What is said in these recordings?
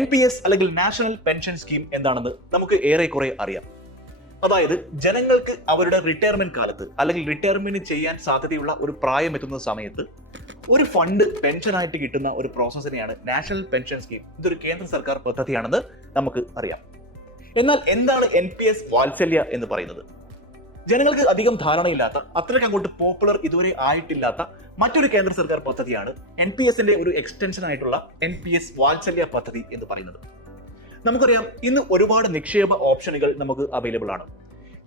NPS അല്ലെങ്കിൽ national pension scheme എന്താണെന്ന് നമുക്ക് ഏറെക്കുറെ അറിയാം. അതായത് ജനങ്ങൾക്ക് അവരുടെ റിട്ടയർമെന്റ് കാലത്ത് അല്ലെങ്കിൽ റിട്ടയർമെന്റ് ചെയ്യാൻ സാധ്യതയുള്ള ഒരു പ്രായം എത്തുന്ന സമയത്ത് ഒരു ഫണ്ട് പെൻഷനായിട്ട് കിട്ടുന്ന ഒരു പ്രോസസ്സിനെയാണ് നാഷണൽ പെൻഷൻ സ്കീം. ഇതൊരു കേന്ദ്ര സർക്കാർ പദ്ധതിയാണെന്ന് നമുക്ക് അറിയാം. എന്നാൽ എന്താണ് NPS വാത്സല്യ എന്ന് പറയുന്നത്? ജനങ്ങൾക്ക് അധികം ധാരണയില്ലാത്ത, അത്രയ്ക്ക് അങ്ങോട്ട് പോപ്പുലർ ഇതുവരെ ആയിട്ടില്ലാത്ത മറ്റൊരു കേന്ദ്ര സർക്കാർ പദ്ധതിയാണ് NPSന്റെ ഒരു എക്സ്റ്റൻഷൻ ആയിട്ടുള്ള NPS വാത്സല്യ പദ്ധതി എന്ന് പറയുന്നത്. നമുക്കറിയാം, ഇന്ന് ഒരുപാട് നിക്ഷേപ ഓപ്ഷനുകൾ നമുക്ക് അവൈലബിൾ ആണ്.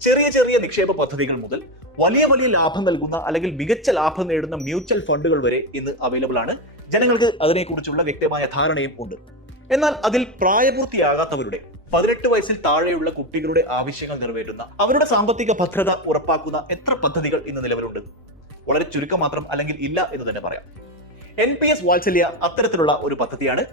ചെറിയ ചെറിയ നിക്ഷേപ പദ്ധതികൾ മുതൽ വലിയ വലിയ ലാഭം നൽകുന്ന അല്ലെങ്കിൽ മികച്ച ലാഭം നേടുന്ന മ്യൂച്വൽ ഫണ്ടുകൾ വരെ ഇന്ന് അവൈലബിൾ ആണ്. ജനങ്ങൾക്ക് അതിനെക്കുറിച്ചുള്ള വ്യക്തമായ ധാരണയും ഉണ്ട്. എന്നാൽ അതിൽ പ്രായപൂർത്തിയാകാത്തവരുടെ 18 വയസ്സിൽ താഴെയുള്ള കുട്ടികളുടെ ആവശ്യങ്ങൾ നിറവേറ്റുന്ന, അവരുടെ സാമ്പത്തിക ഭദ്രത ഉറപ്പാക്കുന്ന എത്ര പദ്ധതികൾ ഇന്ന് നിലവിലുണ്ട്? വളരെ ചുരുക്കം മാത്രം, അല്ലെങ്കിൽ ഇല്ല എന്ന് തന്നെ പറയാം. NPS വാത്സല്യ അത്തരത്തിലുള്ള ഒരു പദ്ധതിയാണ്.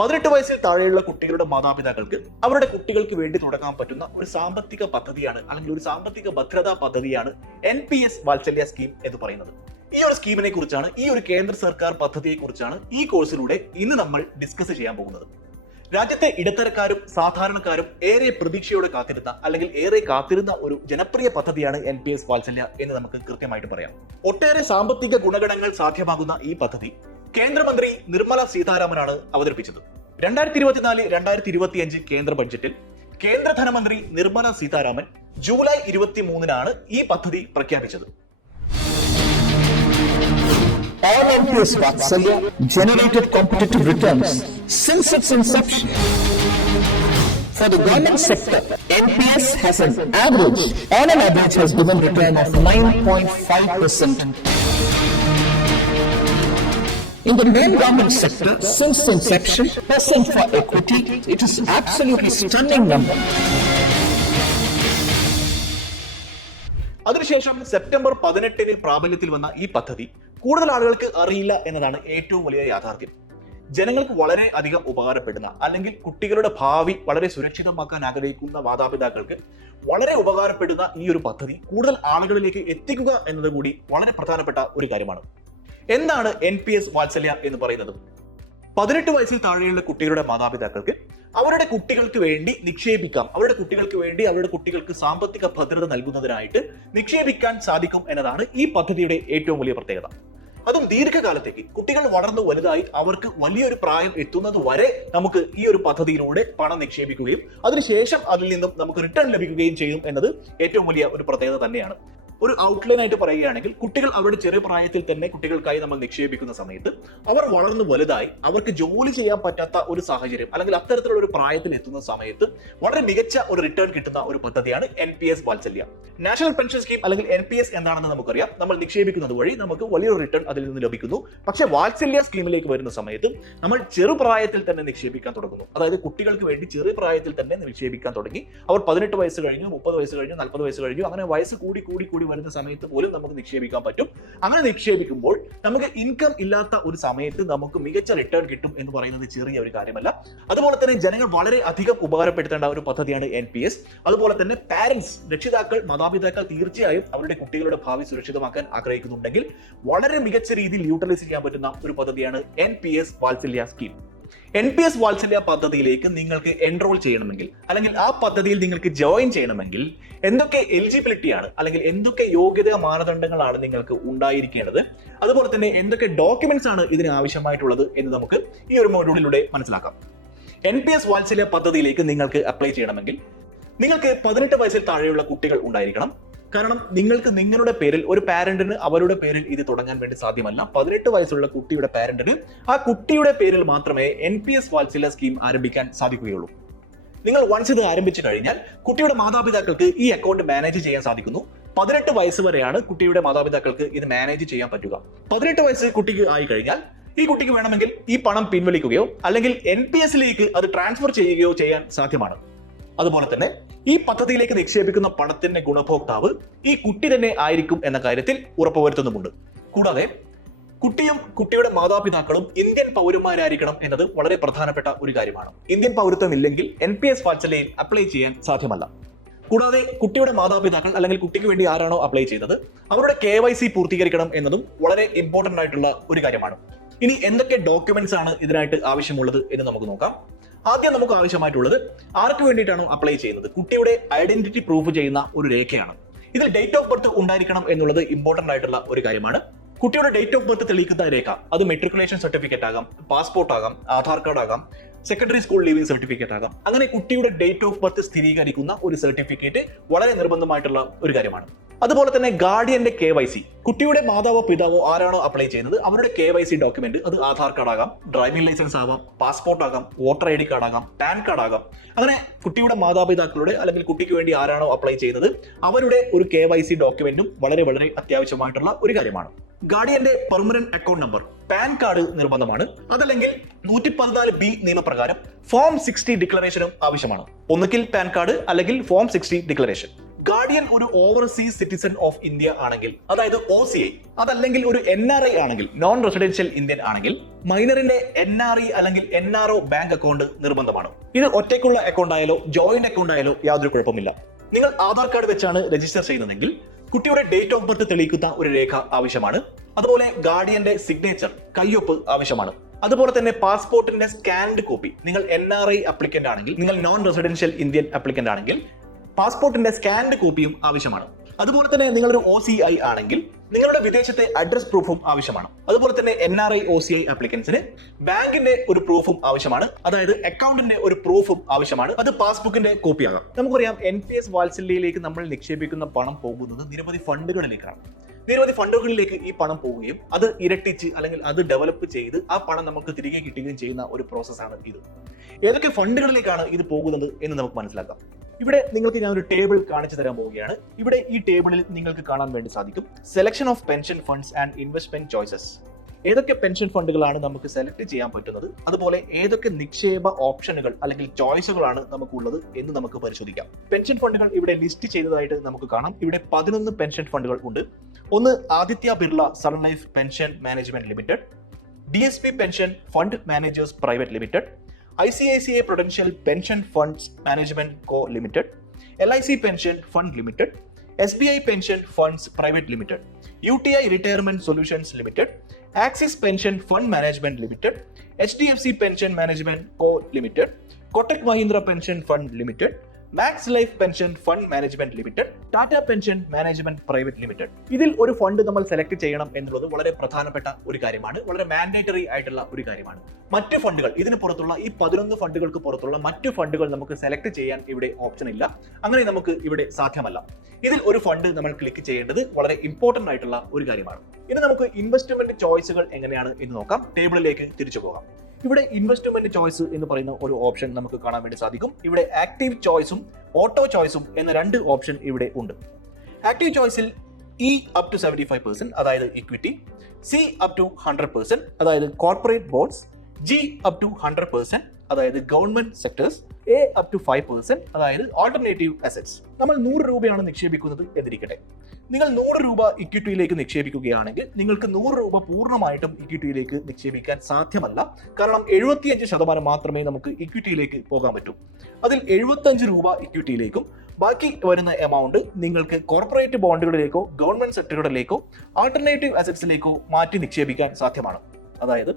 18 വയസ്സിൽ താഴെയുള്ള കുട്ടികളുടെ മാതാപിതാക്കൾക്ക് അവരുടെ കുട്ടികൾക്ക് വേണ്ടി തുടങ്ങാൻ പറ്റുന്ന ഒരു സാമ്പത്തിക പദ്ധതിയാണ്, അല്ലെങ്കിൽ ഒരു സാമ്പത്തിക ഭദ്രതാ പദ്ധതിയാണ് NPS വാത്സല്യ സ്കീം എന്ന് പറയുന്നത്. ഈ ഒരു സ്കീമിനെ കുറിച്ചാണ്, ഈ ഒരു കേന്ദ്ര സർക്കാർ പദ്ധതിയെ കുറിച്ചാണ് ഈ കോഴ്സിലൂടെ ഇന്ന് നമ്മൾ ഡിസ്കസ് ചെയ്യാൻ പോകുന്നത്. രാജ്യത്തെ ഇടത്തരക്കാരും സാധാരണക്കാരും ഏറെ പ്രതീക്ഷയോടെ കാത്തിരുന്ന, അല്ലെങ്കിൽ ഏറെ കാത്തിരുന്ന ഒരു ജനപ്രിയ പദ്ധതിയാണ് NPS വാത്സല്യ എന്ന് നമുക്ക് കൃത്യമായിട്ട് പറയാം. ഒട്ടേറെ സാമ്പത്തിക ഗുണഗണങ്ങൾ സാധ്യമാകുന്ന ഈ പദ്ധതി കേന്ദ്രമന്ത്രി നിർമ്മല സീതാരാമനാണ് അവതരിപ്പിച്ചത്. 2024-2025 കേന്ദ്ര ബഡ്ജറ്റിൽ കേന്ദ്ര ധനമന്ത്രി നിർമ്മല സീതാരാമൻ ജൂലൈ 23-നാണ് ഈ പദ്ധതി പ്രഖ്യാപിച്ചത്. All NPS Vatsalya generated competitive returns since its inception. For the government sector, NPS has on an average has given return of 9.5%. In the non-government sector, since inception, percent for equity, it is absolutely stunning number. അതിനുശേഷം September 18-ന് പ്രാബല്യത്തിൽ വന്ന ഈ പദ്ധതി കൂടുതൽ ആളുകൾക്ക് അറിയില്ല എന്നതാണ് ഏറ്റവും വലിയ യാഥാർത്ഥ്യം. ജനങ്ങൾക്ക് വളരെ അധികം ഉപകാരപ്പെടുന്ന, അല്ലെങ്കിൽ കുട്ടികളുടെ ഭാവി വളരെ സുരക്ഷിതമാക്കാൻ ആഗ്രഹിക്കുന്ന മാതാപിതാക്കൾക്ക് വളരെ ഉപകാരപ്പെടുന്ന ഈ ഒരു പദ്ധതി കൂടുതൽ ആളുകളിലേക്ക് എത്തിക്കുക എന്നത് കൂടി വളരെ പ്രധാനപ്പെട്ട ഒരു കാര്യമാണ്. എന്താണ് NPS വാത്സല്യ എന്ന് പറയുന്നത്? 18 വയസ്സിൽ താഴെയുള്ള കുട്ടികളുടെ മാതാപിതാക്കൾക്ക് അവരുടെ കുട്ടികൾക്ക് വേണ്ടി നിക്ഷേപിക്കാം, അവരുടെ കുട്ടികൾക്ക് വേണ്ടി അവരുടെ കുട്ടികൾക്ക് സാമ്പത്തിക ഭദ്രത നൽകുന്നതിനായിട്ട് നിക്ഷേപിക്കാൻ സാധിക്കും എന്നതാണ് ഈ പദ്ധതിയുടെ ഏറ്റവും വലിയ പ്രത്യേകത. അതും ദീർഘകാലത്തേക്ക്, കുട്ടികൾ വളർന്നു വലുതായി അവർക്ക് വലിയൊരു പ്രായം എത്തുന്നത് വരെ നമുക്ക് ഈ ഒരു പദ്ധതിയിലൂടെ പണം നിക്ഷേപിക്കുകയും അതിനുശേഷം അതിൽ നിന്നും നമുക്ക് റിട്ടേൺ ലഭിക്കുകയും ചെയ്യും എന്നത് ഏറ്റവും വലിയ ഒരു പ്രത്യേകത തന്നെയാണ്. ഒരു ഔട്ട്ലൈൻ ആയിട്ട് പറയുകയാണെങ്കിൽ, കുട്ടികൾ അവരുടെ ചെറിയ പ്രായത്തിൽ തന്നെ കുട്ടികൾക്കായി നമ്മൾ നിക്ഷേപിക്കുന്ന സമയത്ത് അവർ വളർന്നു വലുതായി അവർക്ക് ജോലി ചെയ്യാൻ പറ്റാത്ത ഒരു സാഹചര്യം, അല്ലെങ്കിൽ അത്തരത്തിലുള്ള ഒരു പ്രായത്തിൽ എത്തുന്ന സമയത്ത് വളരെ മികച്ച ഒരു റിട്ടേൺ കിട്ടുന്ന ഒരു പദ്ധതിയാണ് NPS വാത്സല്യ. നാഷണൽ പെൻഷൻ സ്കീം അല്ലെങ്കിൽ NPS എന്താണെന്ന് നമുക്കറിയാം. നമ്മൾ നിക്ഷേപിക്കുന്നത് വഴി നമുക്ക് വലിയൊരു റിട്ടേൺ അതിൽ നിന്ന് ലഭിക്കുന്നു. പക്ഷേ വാത്സല്യ സ്കീമിലേക്ക് വരുന്ന സമയത്ത് നമ്മൾ ചെറുപ്രായത്തിൽ തന്നെ നിക്ഷേപിക്കാൻ തുടങ്ങുന്നു. അതായത് കുട്ടികൾക്ക് വേണ്ടി ചെറിയ പ്രായത്തിൽ തന്നെ നിക്ഷേപിക്കാൻ തുടങ്ങി. അവർ 18 വയസ്സ് കഴിഞ്ഞു, 30 വയസ്സ് കഴിഞ്ഞു, 40 വയസ്സ് കഴിഞ്ഞു, അങ്ങനെ വയസ്സ് കൂടി വരുന്ന സമയത്ത് പോലും നമുക്ക് നിക്ഷേപിക്കാൻ പറ്റും. അങ്ങനെ നിക്ഷേപിക്കുമ്പോൾ നമുക്ക് ഇൻകം ഇല്ലാത്ത ഒരു സമയത്ത് നമുക്ക് മികച്ച റിട്ടേൺ കിട്ടും എന്ന് പറയുന്നത് ചെറിയ ഒരു കാര്യമല്ല. അതുപോലെ തന്നെ ജനങ്ങൾ വളരെ അധികം ഉപകാരപ്പെടുത്തേണ്ട ഒരു പദ്ധതിയാണ് NPS. അതുപോലെ തന്നെ പാരന്റ്സ്, രക്ഷിതാക്കൾ, മാതാപിതാക്കൾ തീർച്ചയായും അവരുടെ കുട്ടികളുടെ ഭാവി സുരക്ഷിതമാക്കാൻ ആഗ്രഹിക്കുന്നുണ്ടെങ്കിൽ വളരെ മികച്ച രീതിയിൽ യൂട്ടിലൈസ് ചെയ്യാൻ പറ്റുന്ന ഒരു പദ്ധതിയാണ് NPS വാത്സല്യ സ്കീം. NPS വാത്സല്യ പദ്ധതിയിലേക്ക് നിങ്ങൾക്ക് എൻറോൾ ചെയ്യണമെങ്കിൽ, അല്ലെങ്കിൽ ആ പദ്ധതിയിൽ നിങ്ങൾക്ക് ജോയിൻ ചെയ്യണമെങ്കിൽ എന്തൊക്കെ എലിജിബിലിറ്റിയാണ്, അല്ലെങ്കിൽ എന്തൊക്കെ യോഗ്യതാ മാനദണ്ഡങ്ങളാണ് നിങ്ങൾക്ക് ഉണ്ടായിരിക്കേണ്ടത്, അതുപോലെ തന്നെ എന്തൊക്കെ ഡോക്യുമെന്റ്സ് ആണ് ഇതിന് ആവശ്യമായിട്ടുള്ളത് എന്ന് നമുക്ക് ഈ ഒരു മൊഡ്യൂളിലൂടെ മനസ്സിലാക്കാം. NPS വാത്സല്യ പദ്ധതിയിലേക്ക് നിങ്ങൾക്ക് അപ്ലൈ ചെയ്യണമെങ്കിൽ നിങ്ങൾക്ക് 18 വയസ്സിൽ താഴെയുള്ള കുട്ടികൾ ഉണ്ടായിരിക്കണം. കാരണം നിങ്ങൾക്ക് നിങ്ങളുടെ പേരിൽ, ഒരു പാരന്റിന് അവരുടെ പേരിൽ ഇത് തുടങ്ങാൻ വേണ്ടി സാധ്യമല്ല. 18 വയസ്സുള്ള കുട്ടിയുടെ പാരന്റിന് ആ കുട്ടിയുടെ പേരിൽ മാത്രമേ NPS വാത്സല്യ സ്കീം ആരംഭിക്കാൻ സാധിക്കുകയുള്ളൂ. നിങ്ങൾ വൺസ് ഇത് ആരംഭിച്ചു കഴിഞ്ഞാൽ കുട്ടിയുടെ മാതാപിതാക്കൾക്ക് ഈ അക്കൗണ്ട് മാനേജ് ചെയ്യാൻ സാധിക്കുന്നു. 18 വയസ്സ് വരെയാണ് കുട്ടിയുടെ മാതാപിതാക്കൾക്ക് ഇത് മാനേജ് ചെയ്യാൻ പറ്റുക. 18 വയസ്സ് കുട്ടിക്ക് ആയി കഴിഞ്ഞാൽ ഈ കുട്ടിക്ക് വേണമെങ്കിൽ ഈ പണം പിൻവലിക്കുകയോ അല്ലെങ്കിൽ NPSലേക്ക് അത് ട്രാൻസ്ഫർ ചെയ്യുകയോ ചെയ്യാൻ സാധ്യമാണ്. അതുപോലെ തന്നെ ഈ പദ്ധതിയിലേക്ക് നിക്ഷേപിക്കുന്ന പണത്തിന്റെ ഗുണഭോക്താവ് ഈ കുട്ടി തന്നെ ആയിരിക്കും എന്ന കാര്യത്തിൽ ഉറപ്പുവരുത്തുന്നുമുണ്ട്. കൂടാതെ കുട്ടിയും കുട്ടിയുടെ മാതാപിതാക്കളും ഇന്ത്യൻ പൗരന്മാരായിരിക്കണം എന്നത് വളരെ പ്രധാനപ്പെട്ട ഒരു കാര്യമാണ്. ഇന്ത്യൻ പൗരത്വം ഇല്ലെങ്കിൽ NPS വാത്സല്യയിൽ അപ്ലൈ ചെയ്യാൻ സാധ്യമല്ല. കൂടാതെ കുട്ടിയുടെ മാതാപിതാക്കൾ അല്ലെങ്കിൽ കുട്ടിക്ക് വേണ്ടി ആരാണോ അപ്ലൈ ചെയ്തത് അവരുടെ KYC പൂർത്തീകരിക്കണം എന്നതും വളരെ ഇമ്പോർട്ടന്റ് ആയിട്ടുള്ള ഒരു കാര്യമാണ്. ഇനി എന്തൊക്കെ ഡോക്യുമെന്റ്സ് ആണ് ഇതിനായിട്ട് ആവശ്യമുള്ളത് എന്ന് നമുക്ക് നോക്കാം. ആദ്യം നമുക്ക് ആവശ്യമായിട്ടുള്ളത് ആർക്ക് വേണ്ടിയിട്ടാണോ അപ്ലൈ ചെയ്യുന്നത്, കുട്ടിയുടെ ഐഡന്റിറ്റി പ്രൂഫ് ചെയ്യുന്ന ഒരു രേഖയാണ്. ഇതിൽ ഡേറ്റ് ഓഫ് ബർത്ത് ഉണ്ടായിരിക്കണം എന്നുള്ളത് ഇമ്പോർട്ടന്റ് ആയിട്ടുള്ള ഒരു കാര്യമാണ്. കുട്ടിയുടെ ഡേറ്റ് ഓഫ് ബർത്ത് തെളിയിക്കുന്ന രേഖ അത് മെട്രിക്കുലേഷൻ സർട്ടിഫിക്കറ്റ് ആകാം, പാസ്പോർട്ട് ആകാം, ആധാർ കാർഡ് ആകാം, സെക്കൻഡറി സ്കൂൾ ലീവിംഗ് സർട്ടിഫിക്കറ്റ് ആകാം. അങ്ങനെ കുട്ടിയുടെ ഡേറ്റ് ഓഫ് ബർത്ത് സ്ഥിരീകരിക്കുന്ന ഒരു സർട്ടിഫിക്കറ്റ് വളരെ നിർബന്ധമായിട്ടുള്ള ഒരു കാര്യമാണ്. അതുപോലെ തന്നെ ഗാർഡിയന്റെ KYC, കുട്ടിയുടെ മാതാവോ പിതാവോ ആരാണോ അപ്ലൈ ചെയ്യുന്നത് അവരുടെ KYC ഡോക്യുമെന്റ്, അത് ആധാർ കാർഡ് ആകാം, ഡ്രൈവിംഗ് ലൈസൻസ് ആവാം, പാസ്പോർട്ട് ആകാം, വോട്ടർ ID കാർഡ് ആകാം, പാൻ കാർഡ് ആകാം. അങ്ങനെ കുട്ടിയുടെ മാതാപിതാക്കളുടെ അല്ലെങ്കിൽ കുട്ടിക്ക് വേണ്ടി ആരാണോ അപ്ലൈ ചെയ്യുന്നത് അവരുടെ ഒരു KYC ഡോക്യുമെന്റും വളരെ വളരെ അത്യാവശ്യമായിട്ടുള്ള ഒരു കാര്യമാണ്. ഗാർഡിയന്റെ permanent account number, PAN card നിർബന്ധമാണ്. അതല്ലെങ്കിൽ 114B നിയമപ്രകാരം ഫോം 60 ഡിക്ലറേഷനും ആവശ്യമാണ്. ഒന്നുകിൽ പാൻ കാർഡ് അല്ലെങ്കിൽ ഫോം 60 ഡിക്ലറേഷൻ. ഗാർഡിയൻ ഒരു ഓവർസീസ് സിറ്റിസൺ ഓഫ് ഇന്ത്യ ആണെങ്കിൽ, അതായത് OCI, അതല്ലെങ്കിൽ ഒരു NRI ആണെങ്കിൽ, നോൺ റെസിഡൻഷ്യൽ ഇന്ത്യൻ ആണെങ്കിൽ മൈനറിന്റെ NRE അല്ലെങ്കിൽ NRO ബാങ്ക് അക്കൗണ്ട് നിർബന്ധമാണ്. ഇത് ഒറ്റയ്ക്കുള്ള അക്കൗണ്ട് ആയാലോ ജോയിന്റ് അക്കൗണ്ട് ആയാലോ യാതൊരു കുഴപ്പമില്ല. നിങ്ങൾ ആധാർ കാർഡ് വെച്ചാണ് രജിസ്റ്റർ ചെയ്യുന്നതെങ്കിൽ കുട്ടിയുടെ ഡേറ്റ് ഓഫ് ബർത്ത് തെളിയിക്കുന്ന ഒരു രേഖ ആവശ്യമാണ്. അതുപോലെ ഗാർഡിയന്റെ സിഗ്നേച്ചർ, കയ്യൊപ്പ് ആവശ്യമാണ്. അതുപോലെ തന്നെ പാസ്പോർട്ടിന്റെ സ്കാൻഡ് കോപ്പി, നിങ്ങൾ NRI അപ്ലിക്കന്റ് ആണെങ്കിൽ, നിങ്ങൾ നോൺ റെസിഡൻഷ്യൽ ഇന്ത്യൻ അപ്ലിക്കന്റ് ആണെങ്കിൽ പാസ്പോർട്ടിന്റെ സ്കാൻഡ് കോപ്പിയും ആവശ്യമാണ്. അതുപോലെ തന്നെ നിങ്ങളൊരു OCI ആണെങ്കിൽ നിങ്ങളുടെ വിദേശത്തെ അഡ്രസ് പ്രൂഫും ആവശ്യമാണ്. അതുപോലെ തന്നെ NRI OCI ആപ്ലിക്കൻസിന് ബാങ്കിന്റെ ഒരു പ്രൂഫും ആവശ്യമാണ്, അതായത് അക്കൗണ്ടിന്റെ ഒരു പ്രൂഫും ആവശ്യമാണ്. അത് പാസ്ബുക്കിന്റെ കോപ്പി ആകാം. നമുക്കറിയാം NPS വാത്സല്യയിലേക്ക് നമ്മൾ നിക്ഷേപിക്കുന്ന പണം പോകുന്നത് നിരവധി ഫണ്ടുകളിലേക്കാണ്. നിരവധി ഫണ്ടുകളിലേക്ക് ഈ പണം പോവുകയും അത് ഇരട്ടിച്ച് അല്ലെങ്കിൽ അത് ഡെവലപ്പ് ചെയ്ത് ആ പണം നമുക്ക് തിരികെ കിട്ടുകയും ചെയ്യുന്ന ഒരു പ്രോസസ്സാണ് ഇത്. ഏതൊക്കെ ഫണ്ടുകളിലേക്കാണ് ഇത് പോകുന്നത് എന്ന് നമുക്ക് മനസ്സിലാക്കാം. ഇവിടെ നിങ്ങൾക്ക് ഞാൻ ഒരു ടേബിൾ കാണിച്ചു തരാൻ പോവുകയാണ്. ഇവിടെ ഈ ടേബിളിൽ നിങ്ങൾക്ക് കാണാൻ വേണ്ടി സാധിക്കും selection of pension funds and investment choices. ഏതൊക്കെ പെൻഷൻ ഫണ്ടുകളാണ് നമുക്ക് സെലക്ട് ചെയ്യാൻ പറ്റുന്നത്, അതുപോലെ ഏതൊക്കെ നിക്ഷേപ ഓപ്ഷനുകൾ അല്ലെങ്കിൽ ചോയ്സുകളാണ് നമുക്കുള്ളത് എന്ന് നമുക്ക് പരിശോധിക്കാം. പെൻഷൻ ഫണ്ടുകൾ ഇവിടെ ലിസ്റ്റ് ചെയ്തതായിട്ട് നമുക്ക് കാണാം. ഇവിടെ 11 പെൻഷൻ ഫണ്ടുകൾ ഉണ്ട്. ഒന്ന് Aditya Birla Sun Life pension management limited, DSP pension fund managers private limited, ICICI Prudential Pension Funds Management Co. Limited, LIC Pension Fund Limited, SBI Pension Funds Private Limited, UTI Retirement Solutions Limited, Axis Pension Fund Management Limited, HDFC Pension Management Co. Limited, Kotak Mahindra Pension Fund Limited, Max Life Pension Fund Management Limited, Tata Pension Management Private Limited. ഇതിൽ ഒരു fund നമ്മൾ select ചെയ്യണം എന്നുള്ളത് വളരെ പ്രധാനപ്പെട്ട ഒരു കാര്യമാണ്, വളരെ മാൻഡേറ്ററി ആയിട്ടുള്ള ഒരു കാര്യമാണ്. മറ്റു ഫണ്ടുകൾ, ഇതിന് പുറത്തുള്ള ഈ 11 ഫണ്ടുകൾക്ക് പുറത്തുള്ള മറ്റു ഫണ്ടുകൾ നമുക്ക് സെലക്ട് ചെയ്യാൻ ഇവിടെ ഓപ്ഷൻ ഇല്ല. അങ്ങനെ നമുക്ക് ഇവിടെ സാധ്യമല്ല. ഇതിൽ ഒരു ഫണ്ട് നമ്മൾ ക്ലിക്ക് ചെയ്യേണ്ടത് വളരെ ഇമ്പോർട്ടന്റ് ആയിട്ടുള്ള ഒരു കാര്യമാണ്. ഇനി നമുക്ക് ഇൻവെസ്റ്റ്മെന്റ് ചോയ്സുകൾ എങ്ങനെയാണ് എന്ന് നോക്കാം. ടേബിളിലേക്ക് തിരിച്ചു പോകാം. ഇവിടെ ഇൻവെസ്റ്റ്മെന്റ് ചോയ്സ് എന്ന് പറയുന്ന ഒരു ഓപ്ഷൻ നമുക്ക് കാണാൻ വേണ്ടി സാധിക്കും. ഇവിടെ ആക്റ്റീവ് ചോയ്സും ഓട്ടോ ചോയ്സും എന്ന 2 ഓപ്ഷൻ ഇവിടെ ഉണ്ട്. ആക്റ്റീവ് ചോയ്സിൽ E up to 75%, അതായത് ഇക്വിറ്റി, C up to 100%, അതായത് corporate bonds, G up to 100%, അതായത് government sectors, A up to 5%, അതായത് ആൾട്ടർനേറ്റീവ് അസറ്റ്സ്. നമ്മൾ 100 രൂപയാണ് നിക്ഷേപിക്കുന്നത് എന്നിരിക്കട്ടെ. നിങ്ങൾ 100 രൂപ ഇക്വിറ്റിയിലേക്ക് നിക്ഷേപിക്കുകയാണെങ്കിൽ നിങ്ങൾക്ക് 100 രൂപ പൂർണ്ണമായിട്ടും ഇക്വിറ്റിയിലേക്ക് നിക്ഷേപിക്കാൻ സാധ്യമല്ല. കാരണം 75% മാത്രമേ നമുക്ക് ഇക്വിറ്റിയിലേക്ക് പോകാൻ പറ്റൂ. അതിൽ 75 രൂപ ഇക്വിറ്റിയിലേക്കും ബാക്കി വരുന്ന എമൗണ്ട് നിങ്ങൾക്ക് കോർപ്പറേറ്റ് ബോണ്ടുകളിലേക്കോ ഗവൺമെന്റ് സെക്ടറുകളിലേക്കോ ആൾട്ടർനേറ്റീവ് അസറ്റ്സിലേക്കോ മാറ്റി നിക്ഷേപിക്കാൻ സാധ്യമാണ്. അതായത്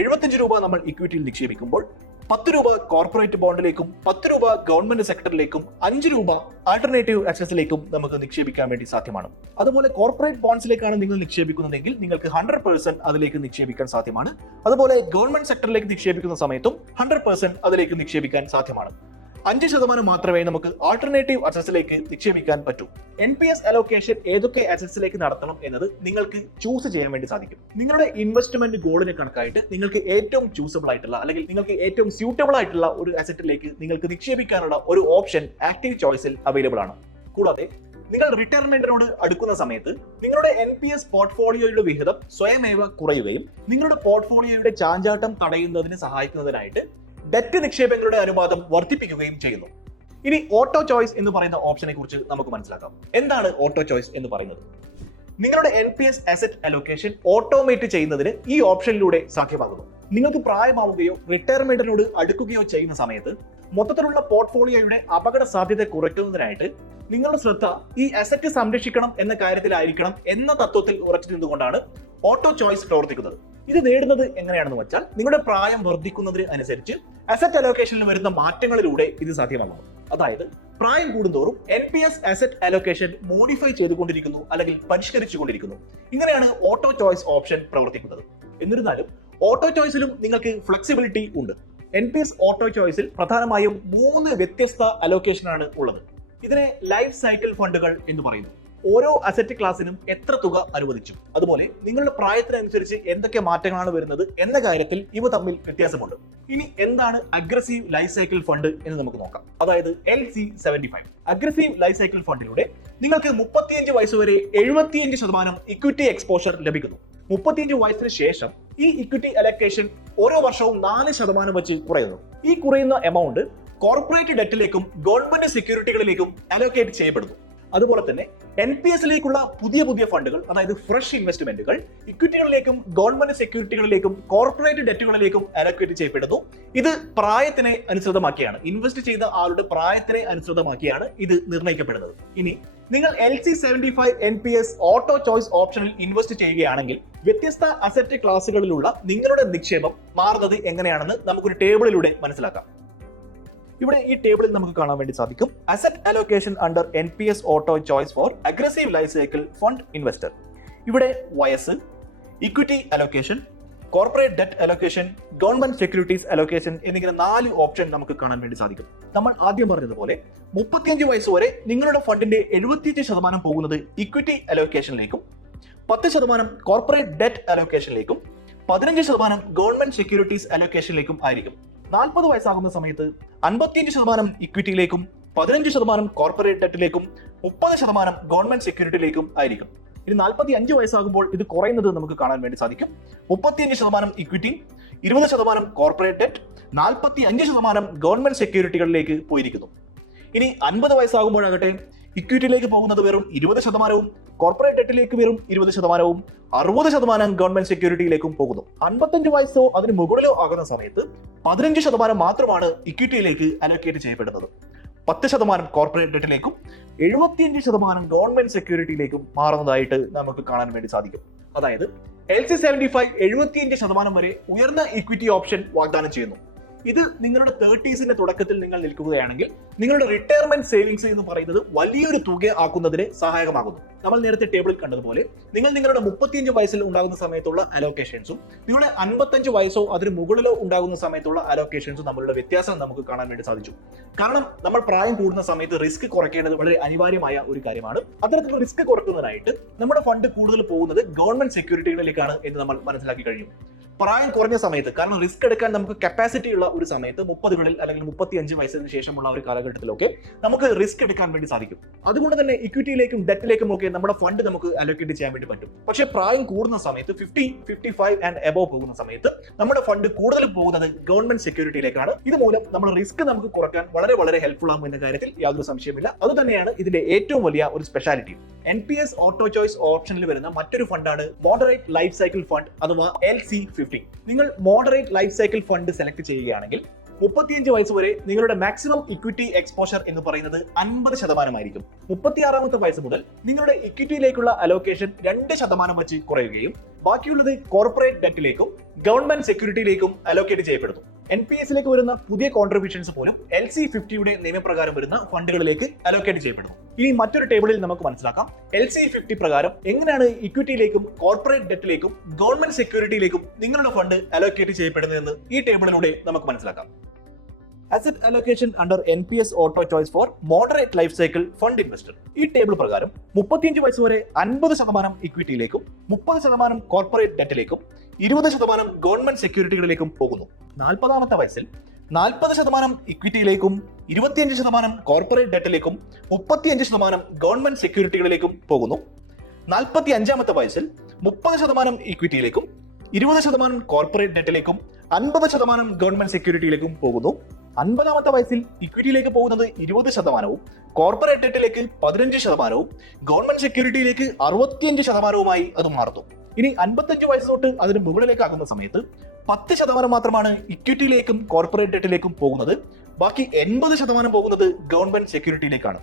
75 രൂപ നമ്മൾ ഇക്വിറ്റിയിൽ നിക്ഷേപിക്കുമ്പോൾ 10 രൂപ കോർപ്പറേറ്റ് ബോണ്ടിലേക്കും 10 രൂപ ഗവൺമെന്റ് സെക്ടറിലേക്കും 5 രൂപ ആൾട്ടർനേറ്റീവ് അസറ്റ്സിലേക്കും നമുക്ക് നിക്ഷേപിക്കാൻ വേണ്ടി സാധ്യമാണ്. അതുപോലെ കോർപ്പറേറ്റ് ബോണ്ട്സിലേക്കാണ് നിങ്ങൾ നിക്ഷേപിക്കുന്നതെങ്കിൽ നിങ്ങൾക്ക് 100% അതിലേക്ക് നിക്ഷേപിക്കാൻ സാധ്യമാണ്. അതുപോലെ ഗവൺമെന്റ് സെക്ടറിലേക്ക് നിക്ഷേപിക്കുന്ന സമയത്തും 100% അതിലേക്ക് നിക്ഷേപിക്കാൻ സാധ്യമാണ്. 5% മാത്രമേ നമുക്ക് ആൾട്ടർനേറ്റീവ് അസറ്റ്സിലേക്ക് നിക്ഷേപിക്കാൻ പറ്റൂ. NPS അലോക്കേഷൻ ഏതൊക്കെ അസറ്റ്സിലേക്ക് നടത്തണം എന്നത് നിങ്ങൾക്ക് ചൂസ് ചെയ്യാൻ വേണ്ടി സാധിക്കും. നിങ്ങളുടെ ഇൻവെസ്റ്റ്മെന്റ് ഗോളിന് കണക്കായിട്ട് നിങ്ങൾക്ക് ഏറ്റവും ചൂസബിൾ ആയിട്ടുള്ള അല്ലെങ്കിൽ നിങ്ങൾക്ക് ഏറ്റവും സ്യൂട്ടബിൾ ആയിട്ടുള്ള ഒരു അസറ്റിലേക്ക് നിങ്ങൾക്ക് നിക്ഷേപിക്കാനുള്ള ഒരു ഓപ്ഷൻ ആക്റ്റീവ് ചോയ്സിൽ അവൈലബിൾ ആണ്. കൂടാതെ നിങ്ങൾ റിട്ടയർമെന്റിനോട് അടുക്കുന്ന സമയത്ത് നിങ്ങളുടെ NPS പോർട്ട്ഫോളിയോയുടെ വിഹിതം സ്വയമേവ കുറയുകയും നിങ്ങളുടെ പോർട്ട്ഫോളിയോയുടെ ചാഞ്ചാട്ടം തടയുന്നതിന് സഹായിക്കുന്നതിനായിട്ട് ഡെറ്റ് നിക്ഷേപങ്ങളുടെ അനുപാതം വർദ്ധിപ്പിക്കുകയും ചെയ്യുന്നു. ഇനി ഓട്ടോ ചോയ്സ് എന്ന് പറയുന്ന ഓപ്ഷനെ കുറിച്ച് നമുക്ക് മനസ്സിലാക്കാം. എന്താണ് ഓട്ടോ ചോയ്സ് എന്ന് പറയുന്നത്? നിങ്ങളുടെ NPS അസറ്റ് അലോക്കേഷൻ ഓട്ടോമേറ്റ് ചെയ്യുന്നതിന് ഈ ഓപ്ഷനിലൂടെ സാധ്യമാകുന്നു. നിങ്ങൾക്ക് പ്രായമാവുകയോ റിട്ടയർമെന്റിനോട് അടുക്കുകയോ ചെയ്യുന്ന സമയത്ത് മൊത്തത്തിലുള്ള പോർട്ട്ഫോളിയോയുടെ അപകട സാധ്യത കുറയ്ക്കുന്നതിനായിട്ട് നിങ്ങളുടെ ശ്രദ്ധ ഈ അസറ്റ് സംരക്ഷിക്കണം എന്ന കാര്യത്തിലായിരിക്കണം എന്ന തത്വത്തിൽ ഉറച്ചു നിന്നുകൊണ്ടാണ് ഓട്ടോ ചോയ്സ് പ്രവർത്തിക്കുന്നത്. ഇത് നേടുന്നത് എങ്ങനെയാണെന്ന് വെച്ചാൽ നിങ്ങളുടെ പ്രായം വർദ്ധിക്കുന്നതിന് അനുസരിച്ച് അസറ്റ് അലോക്കേഷനിൽ വരുന്ന മാറ്റങ്ങളിലൂടെ ഇത് സാധ്യമാകുന്നു. അതായത് പ്രായം കൂടുന്തോറും NPS അസറ്റ് അലോക്കേഷൻ മോഡിഫൈ ചെയ്തുകൊണ്ടിരിക്കുന്നു അല്ലെങ്കിൽ പരിഷ്കരിച്ചുകൊണ്ടിരിക്കുന്നു. ഇങ്ങനെയാണ് ഓട്ടോ ചോയ്സ് ഓപ്ഷൻ പ്രവർത്തിക്കുന്നത്. എന്നിരുന്നാലും ഓട്ടോ ചോയ്സിലും നിങ്ങൾക്ക് ഫ്ലെക്സിബിലിറ്റി ഉണ്ട്. NPS ഓട്ടോ ചോയ്സിൽ പ്രധാനമായും 3 വ്യത്യസ്ത അലോക്കേഷനാണ് ഉള്ളത്. ഇതിനെ ലൈഫ് സൈക്കിൾ ഫണ്ടുകൾ എന്ന് പറയുന്നു. ഓരോ അസറ്റ് ക്ലാസ്സിനും എത്ര തുക അനുവദിച്ചു, അതുപോലെ നിങ്ങളുടെ പ്രായത്തിനനുസരിച്ച് എന്തൊക്കെ മാറ്റങ്ങളാണ് വരുന്നത് എന്ന കാര്യത്തിൽ ഇവ തമ്മിൽ വ്യത്യാസമുണ്ട്. ഇനി എന്താണ് അഗ്രസീവ് ലൈഫ് സൈക്കിൾ ഫണ്ട് എന്ന് നമുക്ക് നോക്കാം. അതായത് LC75. അഗ്രസീവ് ലൈഫ് സൈക്കിൾ ഫണ്ടിലൂടെ നിങ്ങൾക്ക് 35 വയസ്സ് വരെ 75% ഇക്വിറ്റി എക്സ്പോഷർ ലഭിക്കുന്നു. 35 വയസ്സിന് ശേഷം ഈ ഇക്വിറ്റി അലോക്കേഷൻ ഓരോ വർഷവും 4% വെച്ച് കുറയുന്നു. ഈ കുറയുന്ന എമൗണ്ട് കോർപ്പറേറ്റ് ഡെറ്റിലേക്കും ഗവൺമെന്റ് സെക്യൂരിറ്റികളിലേക്കും അലോക്കേറ്റ് ചെയ്യപ്പെടുന്നു. അതുപോലെ തന്നെ NPSലേക്കുള്ള പുതിയ ഫണ്ടുകൾ, അതായത് ഫ്രഷ് ഇൻവെസ്റ്റ്മെന്റുകൾ ഇക്വിറ്റികളിലേക്കും ഗവൺമെന്റ് സെക്യൂരിറ്റികളിലേക്കും കോർപ്പറേറ്റ് ഡെറ്റുകളിലേക്കും അലോക്കേറ്റ് ചെയ്യപ്പെടുന്നു. ഇത് പ്രായത്തിനെ അനുസൃതമാക്കിയാണ്, ഇൻവെസ്റ്റ് ചെയ്ത ആളുടെ പ്രായത്തിനെ അനുസൃതമാക്കിയാണ് ഇത് നിർണ്ണയിക്കപ്പെടുന്നത്. ഇനി നിങ്ങൾ LC75 NPS ഓട്ടോ ചോയ്സ് ഓപ്ഷനിൽ ഇൻവെസ്റ്റ് ചെയ്യുകയാണെങ്കിൽ വ്യത്യസ്ത അസറ്റ് ക്ലാസുകളിലുള്ള നിങ്ങളുടെ നിക്ഷേപം മാറുന്നത് എങ്ങനെയാണെന്ന് നമുക്കൊരു ടേബിളിലൂടെ മനസ്സിലാക്കാം. ഇവിടെ ഈ ടേബിളിൽ നമുക്ക് കാണാൻ വേണ്ടി സാധിക്കും asset allocation under NPS auto choice for aggressive life cycle fund investor. ഇവിടെ വയസ്സ്, equity allocation, corporate debt allocation, government securities allocation എന്നിങ്ങനെ 4 ഓപ്ഷൻ നമുക്ക് കാണാൻ വേണ്ടി സാധിക്കും. നമ്മൾ ആദ്യം പറഞ്ഞതുപോലെ 35 വയസ്സ് വരെ നിങ്ങളുടെ ഫണ്ടിന്റെ 75% പോകുന്നത് ഇക്വിറ്റി അലോക്കേഷനിലേക്കും 10% കോർപ്പറേറ്റ് ഡെറ്റ് അലോക്കേഷനിലേക്കും 15% ഗവൺമെന്റ് സെക്യൂരിറ്റീസ് അലോക്കേഷനിലേക്കും ആയിരിക്കും. 40 വയസ്സാകുന്ന സമയത്ത് 55% ഇക്വിറ്റിയിലേക്കും 15% കോർപ്പറേറ്റ് ഡെറ്റിലേക്കും 30% ഗവൺമെന്റ് സെക്യൂരിറ്റിയിലേക്കും ആയിരിക്കും. ഇനി 45 വയസ്സാകുമ്പോൾ ഇത് കുറയുന്നത് നമുക്ക് കാണാൻ വേണ്ടി സാധിക്കും. 35% ഇക്വിറ്റി, 20% കോർപ്പറേറ്റ് ഡെറ്റ്, 45% ഗവൺമെന്റ് സെക്യൂരിറ്റികളിലേക്ക് പോയിരിക്കുന്നു. ഇനി 50 വയസ്സാകുമ്പോഴാകട്ടെ ഇക്വിറ്റിയിലേക്ക് പോകുന്നത് വെറും 20%, കോർപ്പറേറ്റ് ഡെറ്റിലേക്ക് വെറും 20%, 60% ഗവൺമെന്റ് സെക്യൂരിറ്റിയിലേക്കും പോകുന്നു. 55 വയസ്സോ അതിന് മുകളിലോ ആകുന്ന സമയത്ത് 15% മാത്രമാണ് ഇക്വിറ്റിയിലേക്ക് അലോക്കേറ്റ് ചെയ്യപ്പെടുന്നത്. 10% കോർപ്പറേറ്റ് ഡെറ്റിലേക്കും 75% ഗവൺമെന്റ് സെക്യൂരിറ്റിയിലേക്കും മാറുന്നതായിട്ട് നമുക്ക് കാണാൻ വേണ്ടി സാധിക്കും. അതായത് LC75 75% വരെ ഉയർന്ന ഇക്വിറ്റി ഓപ്ഷൻ വാഗ്ദാനം ചെയ്യുന്നു. ഇത് നിങ്ങളുടെ 30s തുടക്കത്തിൽ നിങ്ങൾ നിൽക്കുകയാണെങ്കിൽ നിങ്ങളുടെ റിട്ടയർമെന്റ് സേവിങ്സ് എന്ന് പറയുന്നത് വലിയൊരു തുക ആക്കുന്നതിന് സഹായകമാകുന്നു. നമ്മൾ നേരത്തെ ടേബിളിൽ കണ്ടതുപോലെ നിങ്ങൾ നിങ്ങളുടെ 35 വയസ്സിൽ ഉണ്ടാകുന്ന സമയത്തുള്ള അലോക്കേഷൻസും നിങ്ങളുടെ 55 വയസ്സോ അതിന് മുകളിലോ ഉണ്ടാകുന്ന സമയത്തുള്ള അലോക്കേഷൻസും തമ്മിലുള്ള വ്യത്യാസം നമുക്ക് കാണാൻ വേണ്ടി സാധിച്ചു. കാരണം നമ്മൾ പ്രായം കൂടുന്ന സമയത്ത് റിസ്ക് കുറയ്ക്കേണ്ടത് വളരെ അനിവാര്യമായ ഒരു കാര്യമാണ്. അത്തരത്തിലുള്ള റിസ്ക് കുറയ്ക്കുന്നതിനായിട്ട് നമ്മുടെ ഫണ്ട് കൂടുതൽ പോകുന്നത് ഗവൺമെന്റ് സെക്യൂരിറ്റികളിലേക്കാണ് എന്ന് നമ്മൾ മനസ്സിലാക്കി കഴിയും. പ്രായം കുറഞ്ഞ സമയത്ത്, കാരണം റിസ്ക് എടുക്കാൻ നമുക്ക് കപ്പാസിറ്റി ഉള്ള ഒരു സമയത്ത് 30കളിൽ അല്ലെങ്കിൽ 35 വയസ്സിന് ശേഷമുള്ള ഒരു കാലഘട്ടത്തിലൊക്കെ നമുക്ക് റിസ്ക് എടുക്കാൻ വേണ്ടി സാധിക്കും. അതുകൊണ്ട് തന്നെ ഇക്വിറ്റിയിലേക്കും ഡെറ്റിലേക്കും ഒക്കെ നമ്മുടെ ഫണ്ട് നമുക്ക് അലോക്കേറ്റ് ചെയ്യാൻ വേണ്ടി പറ്റും. പക്ഷേ പ്രായം കൂടുന്ന സമയത്ത് 50, 55 ആൻഡ് എബോവ് പോകുന്ന സമയത്ത് നമ്മുടെ ഫണ്ട് കൂടുതൽ പോകുന്നത് ഗവൺമെന്റ് സെക്യൂരിറ്റിയിലേക്കാണ്. ഇതുമൂലം നമ്മുടെ റിസ്ക് നമുക്ക് കുറയ്ക്കാൻ വളരെ ഹെൽപ്ഫുൾ ആകും എന്ന കാര്യത്തിൽ യാതൊരു സംശയമില്ല. അതുതന്നെയാണ് ഇതിന്റെ ഏറ്റവും വലിയ ഒരു സ്പെഷ്യാലിറ്റി. NPS ഓട്ടോ ചോയ്സ് ഓപ്ഷനിൽ വരുന്ന മറ്റൊരു ഫണ്ടാണ് മോഡറേറ്റ് ലൈഫ് സൈക്കിൾ ഫണ്ട് അഥവാ LC50. നിങ്ങൾ moderate life cycle fund select ചെയ്യുകയാണെങ്കിൽ 35 വയസ്സ് വരെ നിങ്ങളുടെ മാക്സിമം ഇക്വിറ്റി എക്സ്പോഷർ എന്ന് പറയുന്നത് 50% ആയിരിക്കും. 36ാമത്തെ വയസ്സ് മുതൽ നിങ്ങളുടെ ഇക്വിറ്റിയിലേക്കുള്ള അലോക്കേഷൻ 2% വെച്ച് കുറയുകയും ബാക്കിയുള്ളത് കോർപ്പറേറ്റ് ഡെറ്റിലേക്കും ഗവൺമെന്റ് സെക്യൂരിറ്റിയിലേക്കും അലോക്കേറ്റ് ചെയ്യപ്പെടുന്നു. NPSലേക്ക് വരുന്ന പുതിയ കോൺട്രിബ്യൂഷൻസ് പോലും LC50യുടെ നിയമപ്രകാരം വരുന്ന ഫണ്ടുകളിലേക്ക് അലോക്കേറ്റ് ചെയ്യപ്പെടുന്നു. ഇനി മറ്റൊരു ടേബിളിൽ നമുക്ക് മനസ്സിലാക്കാം LC50 പ്രകാരം എങ്ങനെയാണ് ഇക്വിറ്റിയിലേക്കും കോർപ്പറേറ്റ് ഡെറ്റിലേക്കും ഗവൺമെന്റ് സെക്യൂരിറ്റിയിലേക്കും നിങ്ങളുടെ ഫണ്ട് അലോക്കേറ്റ് ചെയ്യപ്പെടുന്നതെന്ന് ഈ ടേബിളിലൂടെ നമുക്ക് മനസ്സിലാക്കാം. Asset allocation under NPS auto choice for moderate life cycle fund investor. ഈ ടേബിൾ പ്രകാരം 35 വയസ്സ് വരെ 50% ഇക്വിറ്റിയിലേക്കും 30% കോർപ്പറേറ്റ് ഡെറ്റിലേക്കും 20% ഗവൺമെന്റ് സെക്യൂരിറ്റികളിലേക്കും പോകുന്നു. 40ാമത്തെ വയസ്സിൽ 40% ഇക്വിറ്റിയിലേക്കും 25% കോർപ്പറേറ്റ് ഡെറ്റിലേക്കും 35% ഗവൺമെന്റ് സെക്യൂരിറ്റികളിലേക്കും പോകുന്നു. 45ാമത്തെ വയസ്സിൽ 30% ഇക്വിറ്റിയിലേക്കും 20% കോർപ്പറേറ്റ് ഡെറ്റിലേക്കും 50% ഗവൺമെന്റ് സെക്യൂരിറ്റിയിലേക്കും പോകുന്നു. 50ാമത്തെ വയസ്സിൽ ഇക്വിറ്റിയിലേക്ക് പോകുന്നത് 20%, കോർപ്പറേറ്റ് ഡെറ്റിലേക്ക് 15%, ഗവൺമെന്റ് സെക്യൂരിറ്റിയിലേക്ക് 65%മായി അത് മാറുന്നു. ഇനി 55 വയസ്സ് തൊട്ട് അതിന് മുകളിലേക്കാകുന്ന സമയത്ത് 10% മാത്രമാണ് ഇക്വിറ്റിയിലേക്കും കോർപ്പറേറ്റ് ഡെറ്റിലേക്കും പോകുന്നത്. ബാക്കി 80% പോകുന്നത് ഗവൺമെന്റ് സെക്യൂരിറ്റിയിലേക്കാണ്.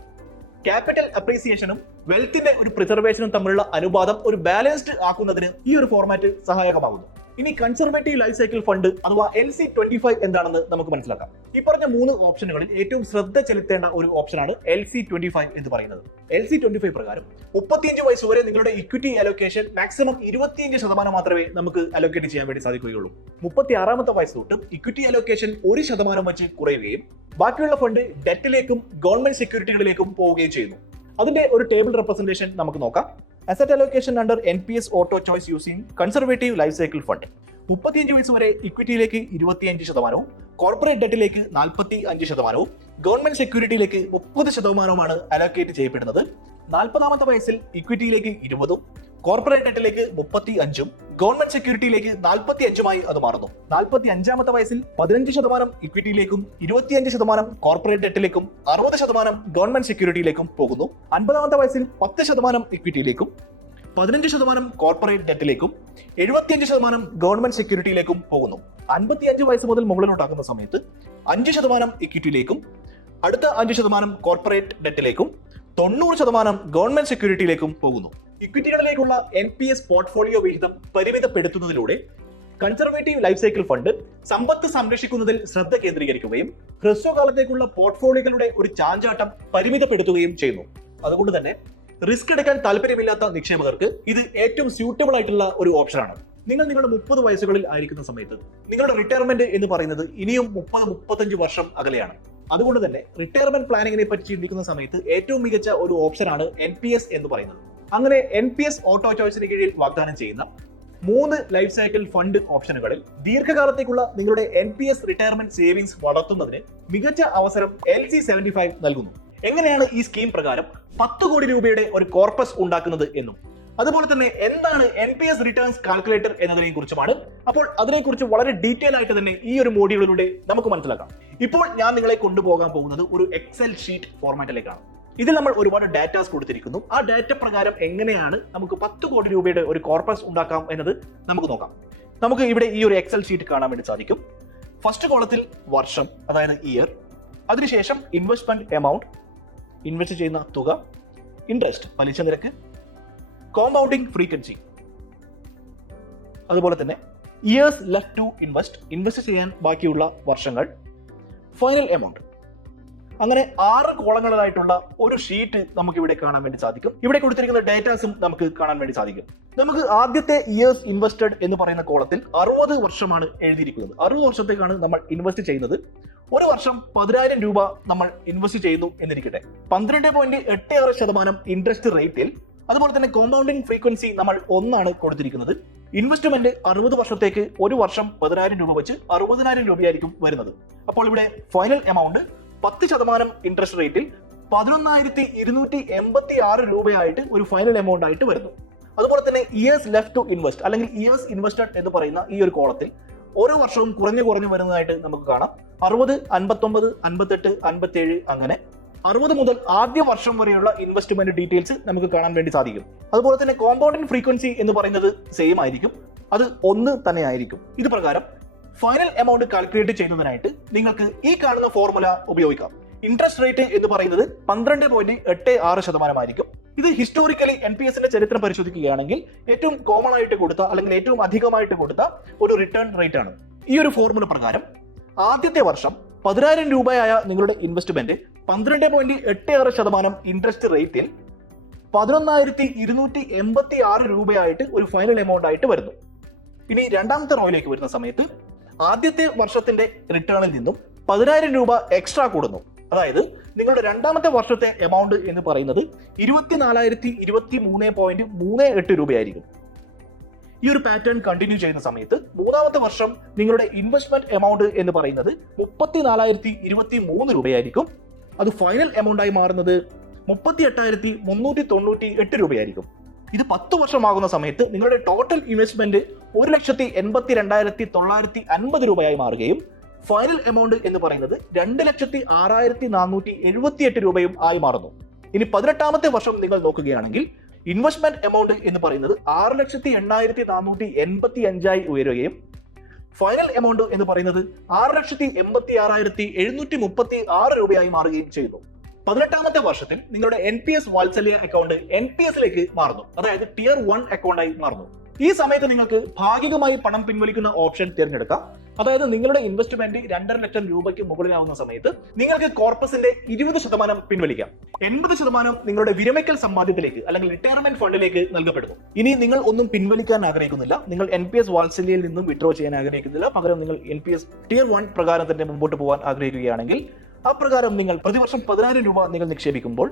ക്യാപിറ്റൽ അപ്രീസിയേഷനും വെൽത്തിന്റെ ഒരു പ്രിസർവേഷനും തമ്മിലുള്ള അനുപാതം ഒരു ബാലൻസ്ഡ് ആക്കുന്നതിന് ഈ ഒരു ഫോർമാറ്റ് സഹായകമാകുന്നു. ഇനി കൺസർവേറ്റീവ് ലൈഫ് സൈക്കിൾ ഫണ്ട് അഥവാ LC25 എന്താണെന്ന് നമുക്ക് മനസ്സിലാക്കാം. ഈ പറഞ്ഞ 3 ഓപ്ഷനുകളിൽ ഏറ്റവും ശ്രദ്ധ ചെലുത്തേണ്ട ഒരു ഓപ്ഷനാണ് LC25 എന്ന് പറയുന്നത്. LC25 പ്രകാരം 35 വയസ്സ് വരെ നിങ്ങളുടെ ഇക്വിറ്റി അലോക്കേഷൻ മാക്സിമം 25% മാത്രമേ നമുക്ക് അലോക്കേറ്റ് ചെയ്യാൻ വേണ്ടി സാധിക്കുകയുള്ളൂ. 36ാമത്തെ വയസ്സ് തൊട്ട് ഇക്വിറ്റി അലോക്കേഷൻ 1% വെച്ച് കുറയുകയും ബാക്കിയുള്ള ഫണ്ട് ഡെറ്റിലേക്കും ഗവൺമെന്റ് സെക്യൂരിറ്റികളിലേക്കും പോവുകയും ചെയ്യുന്നു. അതിന്റെ ഒരു ടേബിൾ റെപ്രസെന്റേഷൻ നമുക്ക് നോക്കാം. Asset allocation under NPS auto choice using conservative life cycle fund 35 വയസ്സ് വരെ ഇക്വിറ്റിയിലേക്ക് 25%, കോർപ്പറേറ്റ് ഡെറ്റിലേക്ക് 45%, ഗവൺമെന്റ് സെക്യൂരിറ്റിയിലേക്ക് 30%മാണ് അലോക്കേറ്റ് ചെയ്യപ്പെടുന്നത്. 40ാമത്തെ വയസ്സിൽ ഇക്വിറ്റിയിലേക്ക് 20%, കോർപ്പറേറ്റ് ഡെറ്റിലേക്ക് 35%, ഗവൺമെന്റ് സെക്യൂരിറ്റിയിലേക്ക് 45% അത് മാറുന്നു. 45ാമത്തെ വയസ്സിൽ 15% ഇക്വിറ്റിയിലേക്കും 25% കോർപ്പറേറ്റ് ഡെറ്റിലേക്കും 60% ഗവൺമെന്റ് സെക്യൂരിറ്റിയിലേക്കും പോകുന്നു. 50ാമത്തെ വയസ്സിൽ 10% ഇക്വിറ്റിയിലേക്കും 15% കോർപ്പറേറ്റ് ഡെറ്റിലേക്കും 75% ഗവൺമെന്റ് സെക്യൂരിറ്റിയിലേക്കും പോകുന്നു. 55 വയസ്സ് മുതൽ മുകളിലോട്ടാക്കുന്ന സമയത്ത് 5% ഇക്വിറ്റിയിലേക്കും അടുത്ത 5% കോർപ്പറേറ്റ് ഡെറ്റിലേക്കും 90% ഗവൺമെന്റ് സെക്യൂരിറ്റിയിലേക്കും പോകുന്നു. ഇക്വിറ്റികളിലേക്കുള്ള NPS പോർട്ട്ഫോളിയോ വിഹിതം പരിമിതപ്പെടുത്തുന്നതിലൂടെ കൺസർവേറ്റീവ് ലൈഫ് സൈക്കിൾ ഫണ്ട് സമ്പത്ത് സംരക്ഷിക്കുന്നതിൽ ശ്രദ്ധ കേന്ദ്രീകരിക്കുകയും ഹ്രസ്വകാലത്തേക്കുള്ള പോർട്ട്ഫോളിയോകളുടെ ഒരു ചാഞ്ചാട്ടം പരിമിതപ്പെടുത്തുകയും ചെയ്യുന്നു. അതുകൊണ്ട് തന്നെ റിസ്ക് എടുക്കാൻ താല്പര്യമില്ലാത്ത നിക്ഷേപകർക്ക് ഇത് ഏറ്റവും സ്യൂട്ടബിൾ ആയിട്ടുള്ള ഒരു ഓപ്ഷനാണ്. നിങ്ങൾ നിങ്ങളുടെ 30 വയസ്സുകളിൽ ആയിരിക്കുന്ന സമയത്ത് നിങ്ങളുടെ റിട്ടയർമെന്റ് എന്ന് പറയുന്നത് ഇനിയും 30-35 വർഷം അകലെയാണ്. അതുകൊണ്ട് തന്നെ റിട്ടയർമെന്റ് പ്ലാനിങ്ങിനെ പറ്റി ചിന്തിക്കുന്ന സമയത്ത് ഏറ്റവും മികച്ച ഒരു ഓപ്ഷനാണ് NPS എന്ന് പറയുന്നത്. അങ്ങനെ NPS ഓട്ടോ ചോയ്സിന് കീഴിൽ വാഗ്ദാനം ചെയ്യുന്ന 3 ലൈഫ് സൈക്കിൾ ഫണ്ട് ഓപ്ഷനുകളിൽ ദീർഘകാലത്തേക്കുള്ള നിങ്ങളുടെ NPS റിട്ടയർമെന്റ് സേവിങ്സ് വളർത്തുന്നതിന് മികച്ച അവസരം LC75 നൽകുന്നു. എങ്ങനെയാണ് ഈ സ്കീം പ്രകാരം 10 കോടി രൂപയുടെ ഒരു കോർപ്പസ് ഉണ്ടാക്കുന്നത് എന്നും അതുപോലെ തന്നെ എന്താണ് NPS റിട്ടേൺസ് കാൽക്കുലേറ്റർ എന്നതിനെ കുറിച്ചുമാണ്. അപ്പോൾ അതിനെക്കുറിച്ച് വളരെ ഡീറ്റെയിൽ ആയിട്ട് തന്നെ ഈ ഒരു മോഡ്യൂളിലൂടെ നമുക്ക് മനസ്സിലാക്കാം. ഇപ്പോൾ ഞാൻ നിങ്ങളെ കൊണ്ടുപോകാൻ പോകുന്നത് ഒരു എക്സൽ ഷീറ്റ് ഫോർമാറ്റിലേക്കാണ്. ഇതിൽ നമ്മൾ ഒരുപാട് ഡാറ്റാസ് കൊടുത്തിരിക്കുന്നു. ആ ഡാറ്റ പ്രകാരം എങ്ങനെയാണ് നമുക്ക് 10 കോടി രൂപയുടെ ഒരു കോർപ്പസ് ഉണ്ടാക്കാം എന്നത് നമുക്ക് നോക്കാം. നമുക്ക് ഇവിടെ ഈ ഒരു എക്സൽ ഷീറ്റ് കാണാൻ വേണ്ടി സാധിക്കും. ഫസ്റ്റ് കോളത്തിൽ വർഷം, അതായത് ഇയർ, അതിനുശേഷം ഇൻവെസ്റ്റ്മെന്റ് എമൗണ്ട്, ഇൻവെസ്റ്റ് ചെയ്യുന്ന തുക, ഇൻട്രസ്റ്റ് പലിശ നിരക്ക്, കോമ്പൗണ്ടിങ് ഫ്രീക്വൻസി, അതുപോലെ തന്നെ ഇയേഴ്സ് ലെഫ്റ്റ് ടു ഇൻവെസ്റ്റ് ചെയ്യാൻ ബാക്കിയുള്ള വർഷങ്ങൾ, ഫൈനൽ എമൗണ്ട്. അങ്ങനെ 6 കോളങ്ങളായിട്ടുള്ള ഒരു ഷീറ്റ് നമുക്ക് ഇവിടെ കാണാൻ വേണ്ടി സാധിക്കും. ഇവിടെ കൊടുത്തിരിക്കുന്ന ഡേറ്റാസും നമുക്ക് കാണാൻ വേണ്ടി സാധിക്കും. നമുക്ക് ആദ്യത്തെ ഇയേഴ്സ് ഇൻവെസ്റ്റഡ് എന്ന് പറയുന്ന കോളത്തിൽ 60 വർഷമാണ് എഴുതിയിരിക്കുന്നത്. 60 വർഷത്തേക്കാണ് നമ്മൾ ഇൻവെസ്റ്റ് ചെയ്യുന്നത്. ഒരു വർഷം 10,000 രൂപ നമ്മൾ ഇൻവെസ്റ്റ് ചെയ്യുന്നു എന്നിരിക്കട്ടെ. 12.86% ഇൻട്രസ്റ്റ് റേറ്റിൽ, അതുപോലെ തന്നെ കോമ്പൗണ്ടിങ് ഫ്രീക്വൻസി നമ്മൾ 1 കൊടുത്തിരിക്കുന്നത്. ഇൻവെസ്റ്റ്മെന്റ് 60 വർഷത്തേക്ക് ഒരു വർഷം 10,000 രൂപ വെച്ച് 60,000 രൂപയായിരിക്കും വരുന്നത്. അപ്പോൾ ഇവിടെ ഫൈനൽ എമൗണ്ട് 10% ഇൻട്രസ്റ്റ് റേറ്റിൽ 11,286 രൂപയായിട്ട് ഒരു ഫൈനൽ എമൗണ്ട് ആയിട്ട് വരുന്നു. അതുപോലെ തന്നെ ഇയേഴ്സ് ലെഫ്റ്റ് ടു ഇൻവെസ്റ്റ് അല്ലെങ്കിൽ ഇയേഴ്സ് ഇൻവെസ്റ്റഡ് എന്ന് പറയുന്ന ഈ ഒരു കോളത്തിൽ ഓരോ വർഷവും കുറഞ്ഞു വരുന്നതായിട്ട് നമുക്ക് കാണാം. 60, 59, 58, 57 അങ്ങനെ 60 മുതൽ ആദ്യ വർഷം വരെയുള്ള ഇൻവെസ്റ്റ്മെന്റ് ഡീറ്റെയിൽസ് നമുക്ക് കാണാൻ വേണ്ടി സാധിക്കും. അതുപോലെ തന്നെ കോമ്പൗണ്ടിങ് ഫ്രീക്വൻസി എന്ന് പറയുന്നത് സെയിം ആയിരിക്കും, അത് 1 തന്നെ ആയിരിക്കും. ഇത് പ്രകാരം ഫൈനൽ എമൗണ്ട് കാൽക്കുലേറ്റ് ചെയ്യുന്നതിനായിട്ട് നിങ്ങൾക്ക് ഈ കാണുന്ന ഫോർമുല ഉപയോഗിക്കാം. ഇൻട്രസ്റ്റ് റേറ്റ് എന്ന് പറയുന്നത് 12.86% ആയിരിക്കും. ഇത് ഹിസ്റ്റോറിക്കലി NPSന്റെ ചരിത്രം പരിശോധിക്കുകയാണെങ്കിൽ ഏറ്റവും കോമൺ ആയിട്ട് കൊടുത്ത അല്ലെങ്കിൽ ഏറ്റവും അധികമായിട്ട് കൊടുത്ത ഒരു റിട്ടേൺ റേറ്റ് ആണ്. ഈ ഒരു ഫോർമുല പ്രകാരം ആദ്യത്തെ വർഷം 10,000 രൂപയായ നിങ്ങളുടെ ഇൻവെസ്റ്റ്മെന്റ് 12.86% ഇൻട്രസ്റ്റ് റേറ്റിൽ 11,286 രൂപയായിട്ട് ഒരു ഫൈനൽ എമൗണ്ട് ആയിട്ട് വരുന്നു. ഇനി രണ്ടാമത്തെ റോയിലേക്ക് വരുന്ന സമയത്ത് ആദ്യത്തെ വർഷത്തിന്റെ റിട്ടേണിൽ നിന്നും 10,000 രൂപ എക്സ്ട്രാ കൂടുന്നു. അതായത് നിങ്ങളുടെ രണ്ടാമത്തെ വർഷത്തെ എമൗണ്ട് എന്ന് പറയുന്നത് 24,023.38 രൂപയായിരിക്കും. ഈ ഒരു പാറ്റേൺ കണ്ടിന്യൂ ചെയ്യുന്ന സമയത്ത് മൂന്നാമത്തെ വർഷം നിങ്ങളുടെ ഇൻവെസ്റ്റ്മെന്റ് എമൗണ്ട് എന്ന് പറയുന്നത് 34,023 രൂപയായിരിക്കും. അത് ഫൈനൽ എമൗണ്ട് ആയി മാറുന്നത് 38,398 രൂപയായിരിക്കും. ഇത് 10 വർഷമാകുന്ന സമയത്ത് നിങ്ങളുടെ ടോട്ടൽ ഇൻവെസ്റ്റ്മെന്റ് 1,82,950 രൂപയായി മാറുകയും ഫൈനൽ എമൗണ്ട് എന്ന് പറയുന്നത് 2,06,478 രൂപയും ആയി മാറുന്നു. ഇനി 18ാമത്തെ വർഷം നിങ്ങൾ നോക്കുകയാണെങ്കിൽ ഇൻവെസ്റ്റ്മെന്റ് എമൗണ്ട് എന്ന് പറയുന്നത് 6,80,485 ഉയരുകയും ഫൈനൽ എമൗണ്ട് എന്ന് പറയുന്നത് 6,86,736 രൂപയായി മാറുകയും ചെയ്യുന്നു. 18ാമത്തെ വർഷത്തിൽ നിങ്ങളുടെ NPS വാത്സല്യ അക്കൗണ്ട് NPSലേക്ക് മാറുന്നു, അതായത് ടിയർ 1 അക്കൗണ്ടായി മാറുന്നു. ഈ സമയത്ത് നിങ്ങൾക്ക് ഭാഗികമായി പണം പിൻവലിക്കുന്ന ഓപ്ഷൻ തിരഞ്ഞെടുക്കാം. അതായത് നിങ്ങളുടെ ഇൻവെസ്റ്റ്മെന്റ് 2.5 ലക്ഷം രൂപയ്ക്ക് മുകളിലാവുന്ന സമയത്ത് നിങ്ങൾക്ക് കോർപ്പസിന്റെ 20% പിൻവലിക്കാം. 80% നിങ്ങളുടെ വിരമിക്കൽ സമ്പാദ്യത്തിലേക്ക് അല്ലെങ്കിൽ റിട്ടയർമെന്റ് ഫണ്ടിലേക്ക് നൽകപ്പെടുന്നു. ഇനി നിങ്ങൾ ഒന്നും പിൻവലിക്കാൻ ആഗ്രഹിക്കുന്നില്ല, നിങ്ങൾ NPS വാത്സല്യയിൽ നിന്നും വിഡ്രോ ചെയ്യാൻ ആഗ്രഹിക്കുന്നില്ല, പകരം നിങ്ങൾ NPS Tier 1 പ്രകാരം തന്നെ മുമ്പോട്ട് പോകാൻ ആഗ്രഹിക്കുകയാണെങ്കിൽ അപ്രകാരം നിങ്ങൾ പ്രതിവർഷം 10,000 രൂപ നിങ്ങൾ നിക്ഷേപിക്കുമ്പോൾ